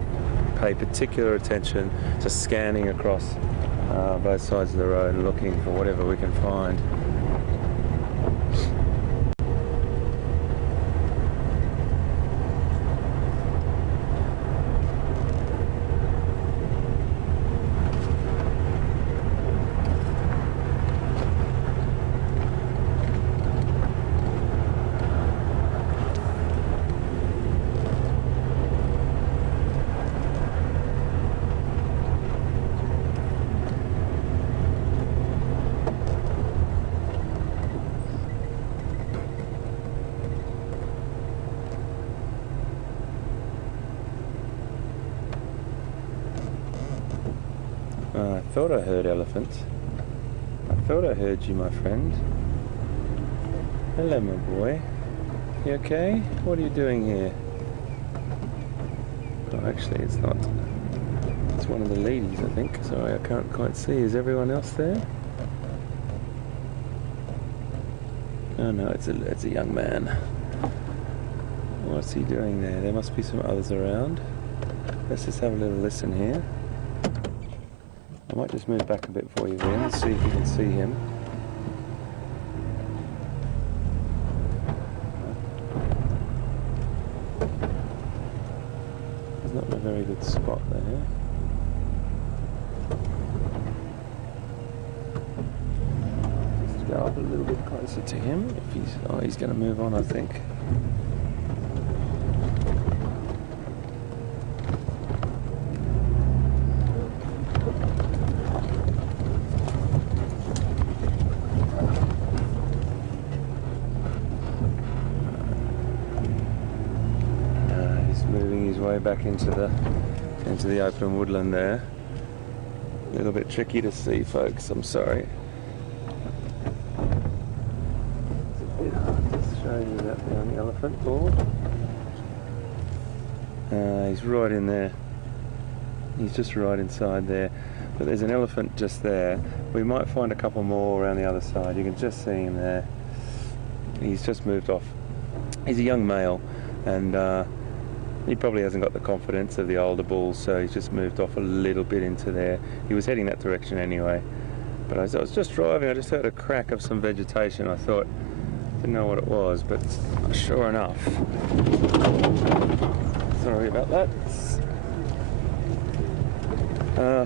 pay particular attention to scanning across both sides of the road and looking for whatever we can find. I thought I heard elephant. I thought I heard you, my friend. Hello, my boy. You okay? What are you doing here? Oh, actually, it's not. It's one of the ladies, I think. Sorry, I can't quite see. Is everyone else there? Oh no, it's a young man. What's he doing there? There must be some others around. Let's just have a little listen here. I might just move back a bit for you, Ian, and see if you can see him. He's not in a very good spot there. Just go up a little bit closer to him. If he's going to move on, I think. Moving his way back into the open woodland there. A little bit tricky to see, folks. I'm sorry. It's a bit hard to show you that behind the elephant board. He's right in there. He's just right inside there. But there's an elephant just there. We might find a couple more around the other side. You can just see him there. He's just moved off. He's a young male, and he probably hasn't got the confidence of the older bulls, so he's just moved off a little bit into there. He was heading that direction anyway. But I was just driving, I just heard a crack of some vegetation. I thought, didn't know what it was, but sure enough. Sorry about that.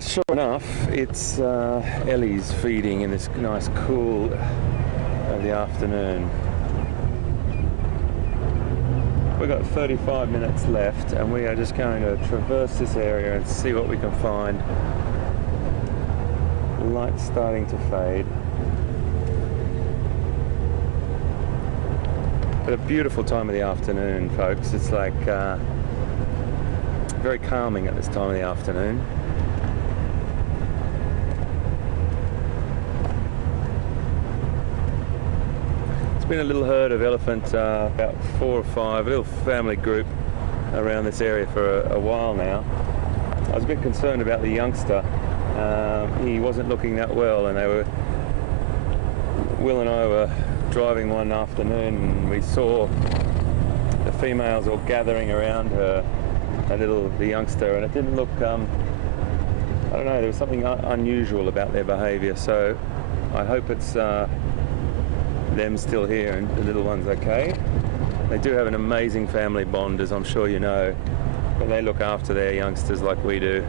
Sure enough, it's Ellie's feeding in this nice cool of the afternoon. We've got 35 minutes left, and we are just going to traverse this area and see what we can find. The light's starting to fade. But a beautiful time of the afternoon, folks. It's like very calming at this time of the afternoon. It's been a little herd of elephant, about 4 or 5, a little family group around this area for a while now. I was a bit concerned about the youngster. He wasn't looking that well, and Will and I were driving one afternoon, and we saw the females all gathering around her, the youngster, and it didn't look, I don't know, there was something unusual about their behaviour, so I hope it's them still here and the little one's okay. They do have an amazing family bond, as I'm sure you know, but they look after their youngsters like we do.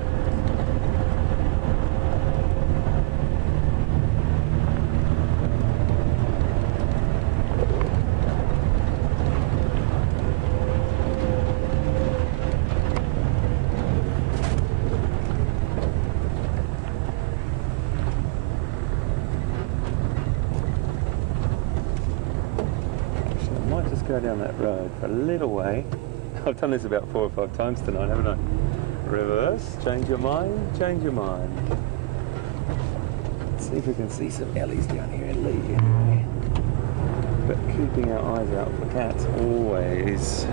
Go down that road for a little way. I've done this about 4 or 5 times tonight, haven't I? Reverse, change your mind, change your mind. see if we can see some ellies down here in Lee anyway. But keeping our eyes out for cats always.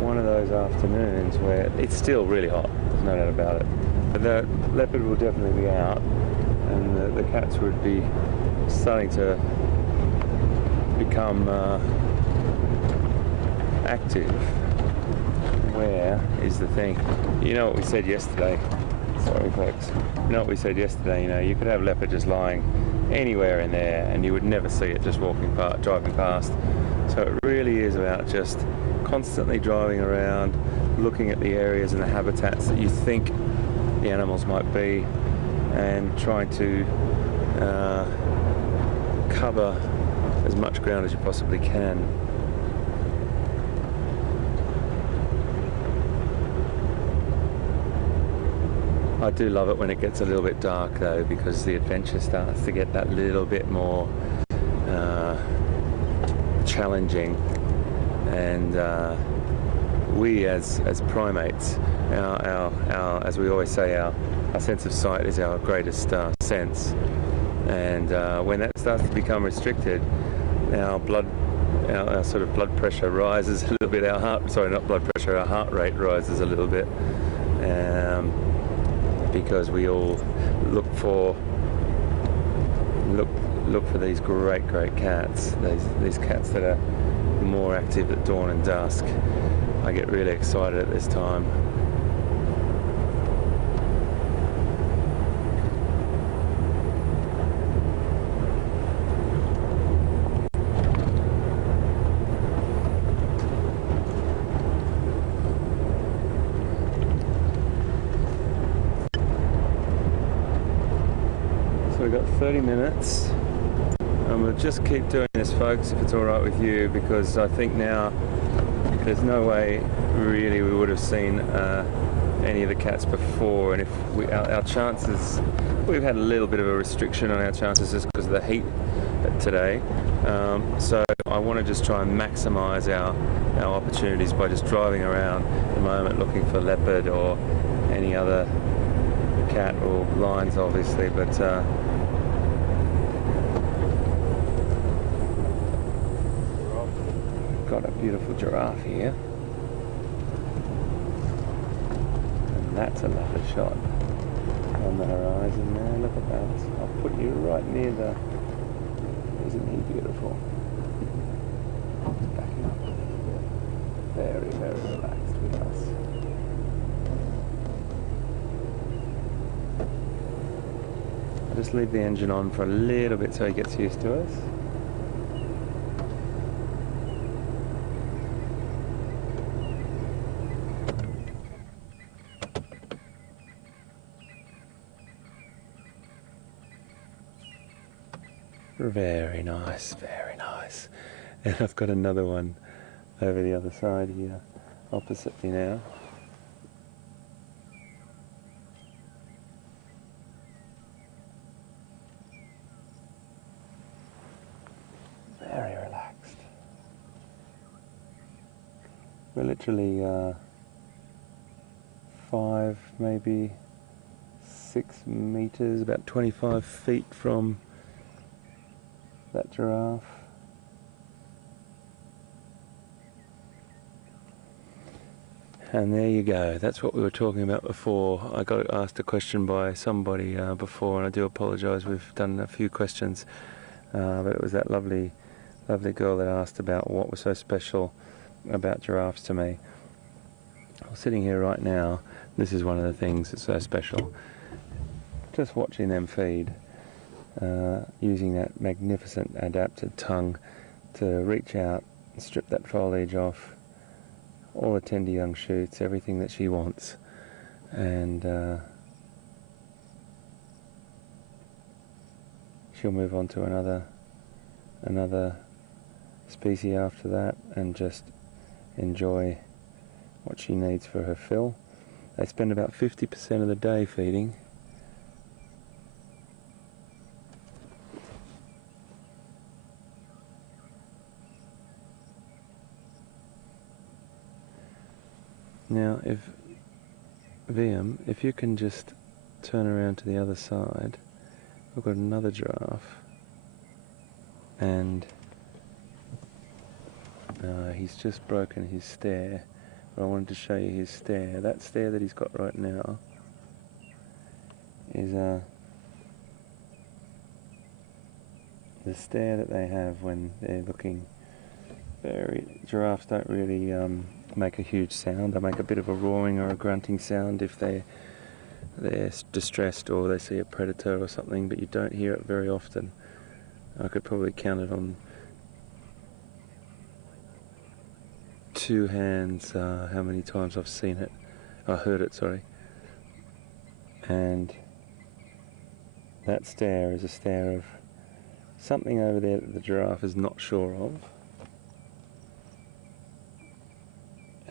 One of those afternoons where it's still really hot, there's no doubt about it, but the leopard will definitely be out, and the cats would be starting to become active. Where is the thing? You know what we said yesterday, sorry folks, you know what we said yesterday, you know, you could have leopard just lying anywhere in there and you would never see it just driving past. So it really is about just constantly driving around, looking at the areas and the habitats that you think the animals might be, and trying to cover as much ground as you possibly can. I do love it when it gets a little bit dark though, because the adventure starts to get that little bit more challenging, and we as primates, our as we always say, our sense of sight is our greatest sense, and when that starts to become restricted, our sort of blood pressure rises a little bit, our heart rate rises a little bit, because we all look for these great cats, these cats that are more active at dawn and dusk. I get really excited at this time. So we've got 30 minutes. And we'll just keep doing this, folks, if it's all right with you, because I think now there's no way really we would have seen any of the cats before, and if our chances, we've had a little bit of a restriction on our chances just because of the heat today, so I want to just try and maximise our opportunities by just driving around at the moment looking for leopard or any other cat, or lions obviously, but got a beautiful giraffe here, and that's a lovely shot on the horizon there. Look at that. I'll put you right near the, isn't he beautiful? Backing up, very relaxed with us. I'll just leave the engine on for a little bit so he gets used to us. Very nice, very nice. And I've got another one over the other side here, opposite me now. Very relaxed. We're literally 5, maybe 6 meters, about 25 feet from that giraffe. And there you go, that's what we were talking about before. I got asked a question by somebody before, and I do apologise, we've done a few questions, but it was that lovely girl that asked about what was so special about giraffes to me. I'm sitting here right now, this is one of the things that's so special. Just watching them feed. using that magnificent adapted tongue to reach out and strip that foliage off, all the tender young shoots, everything that she wants. And she'll move on to another species after that and just enjoy what she needs for her fill. They spend about 50% of the day feeding. Now, if you can just turn around to the other side, I've got another giraffe, and he's just broken his stare, but I wanted to show you his stare. That stare that he's got right now is the stare that they have when they're looking very... Giraffes don't really make a huge sound. They make a bit of a roaring or a grunting sound if they're distressed or they see a predator or something, but you don't hear it very often. I could probably count it on two hands how many times I've seen it. I heard it, sorry. And that stare is a stare of something over there that the giraffe is not sure of.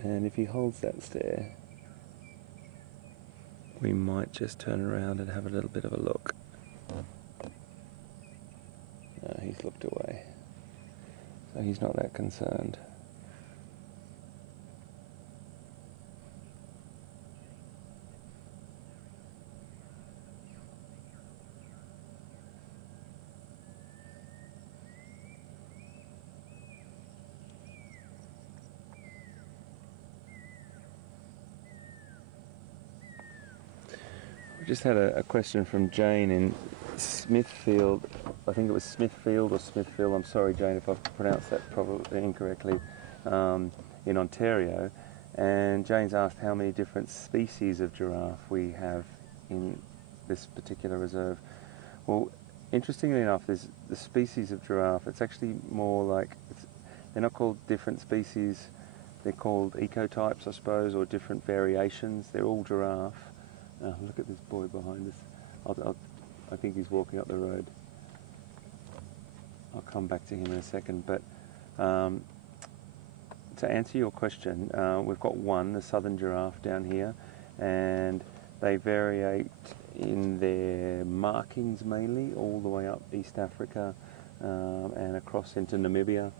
And if he holds that stare, we might just turn around and have a little bit of a look. No, he's looked away, so he's not that concerned. Just had a question from Jane in Smithfield. I think it was Smithfield or Smithfield. I'm sorry, Jane, if I've pronounced that probably incorrectly, in Ontario. And Jane's asked how many different species of giraffe we have in this particular reserve. Well, interestingly enough, there's the species of giraffe. It's actually more like, they're not called different species. They're called ecotypes, I suppose, or different variations. They're all giraffe. Look at this boy behind us. I think he's walking up the road. I'll come back to him in a second. But to answer your question, we've got one, the southern giraffe down here, and they variate in their markings mainly, all the way up East Africa and across into Namibia.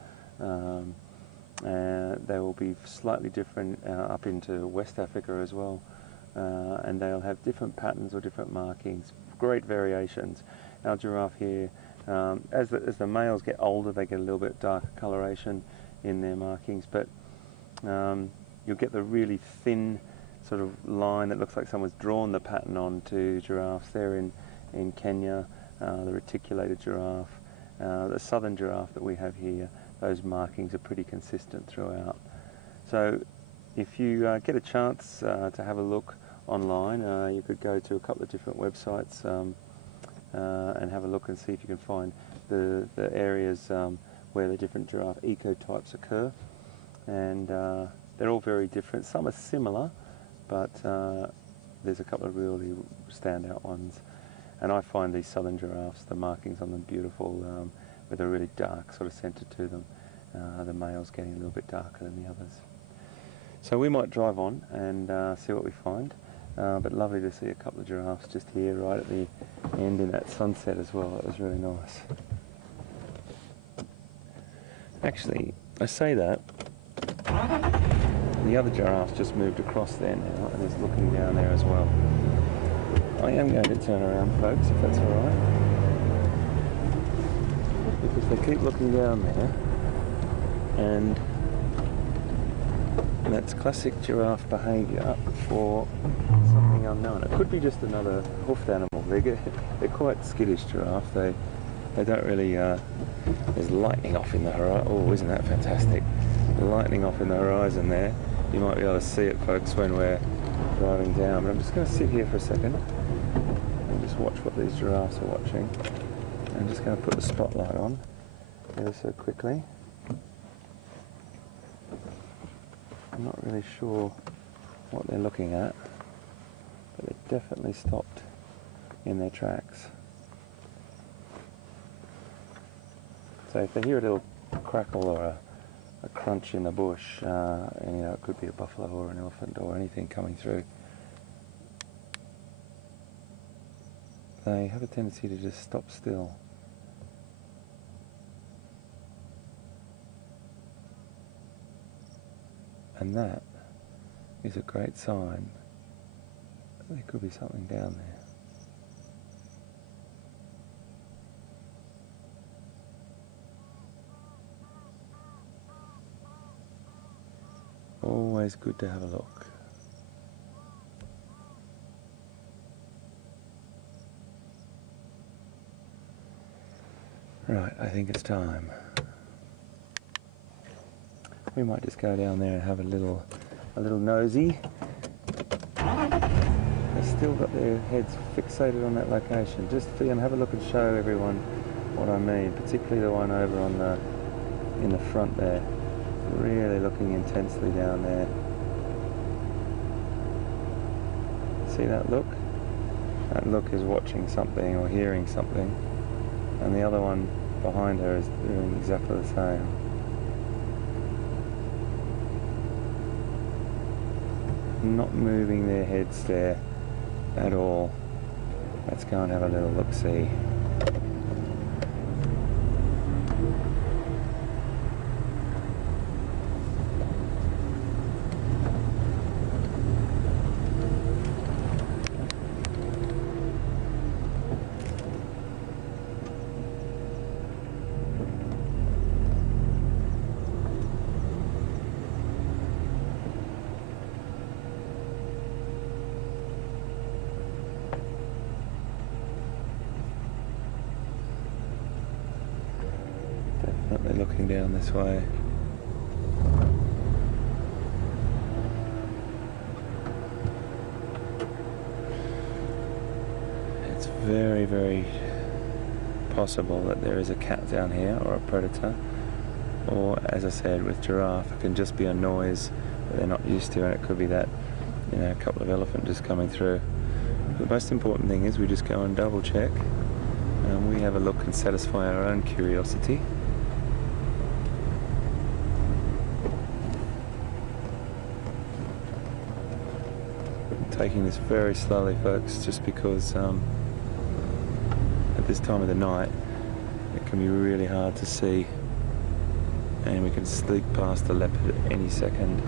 They will be slightly different up into West Africa as well. And they'll have different patterns or different markings, great variations. Our giraffe here, as the males get older, they get a little bit darker coloration in their markings, but you'll get the really thin sort of line that looks like someone's drawn the pattern onto giraffes. They're in Kenya, the reticulated giraffe. The southern giraffe that we have here, those markings are pretty consistent throughout. So if you get a chance to have a look online, you could go to a couple of different websites and have a look and see if you can find the areas where the different giraffe ecotypes occur. And they're all very different. Some are similar, but there's a couple of really standout ones. And I find these southern giraffes, the markings on them beautiful, with a really dark sort of centre to them. The males getting a little bit darker than the others. So we might drive on and see what we find, but lovely to see a couple of giraffes just here right at the end in that sunset as well. It was really nice. Actually, I say that, the other giraffe's just moved across there now and is looking down there as well. I am going to turn around, folks, if that's alright, because they keep looking down there, and that's classic giraffe behaviour for something unknown. It could be just another hoofed animal. They're quite skittish, giraffe. They don't really... there's lightning off in the horizon. Oh, isn't that fantastic? The lightning off in the horizon there. You might be able to see it, folks, when we're driving down. But I'm just going to sit here for a second and just watch what these giraffes are watching. I'm just going to put the spotlight on ever so quickly. I'm not really sure what they're looking at, but they're definitely stopped in their tracks. So if they hear a little crackle or a crunch in the bush, and you know, it could be a buffalo or an elephant or anything coming through, they have a tendency to just stop still. And that is a great sign that there could be something down there. Always good to have a look. Right, I think it's time. We might just go down there and have a little nosy. They've still got their heads fixated on that location. Just have a look and show everyone what I mean, particularly the one over on in the front there. Really looking intensely down there. See that look? That look is watching something or hearing something, and the other one behind her is doing exactly the same. Not moving their heads there at all. Let's go and have a little look-see. Definitely looking down this way. It's very, very possible that there is a cat down here or a predator, or as I said with giraffe, it can just be a noise that they're not used to, and it could be that, you know, a couple of elephants just coming through. But the most important thing is we just go and double check, and we have a look and satisfy our own curiosity. Taking this very slowly, folks, just because at this time of the night it can be really hard to see, and we can sneak past the leopard at any second.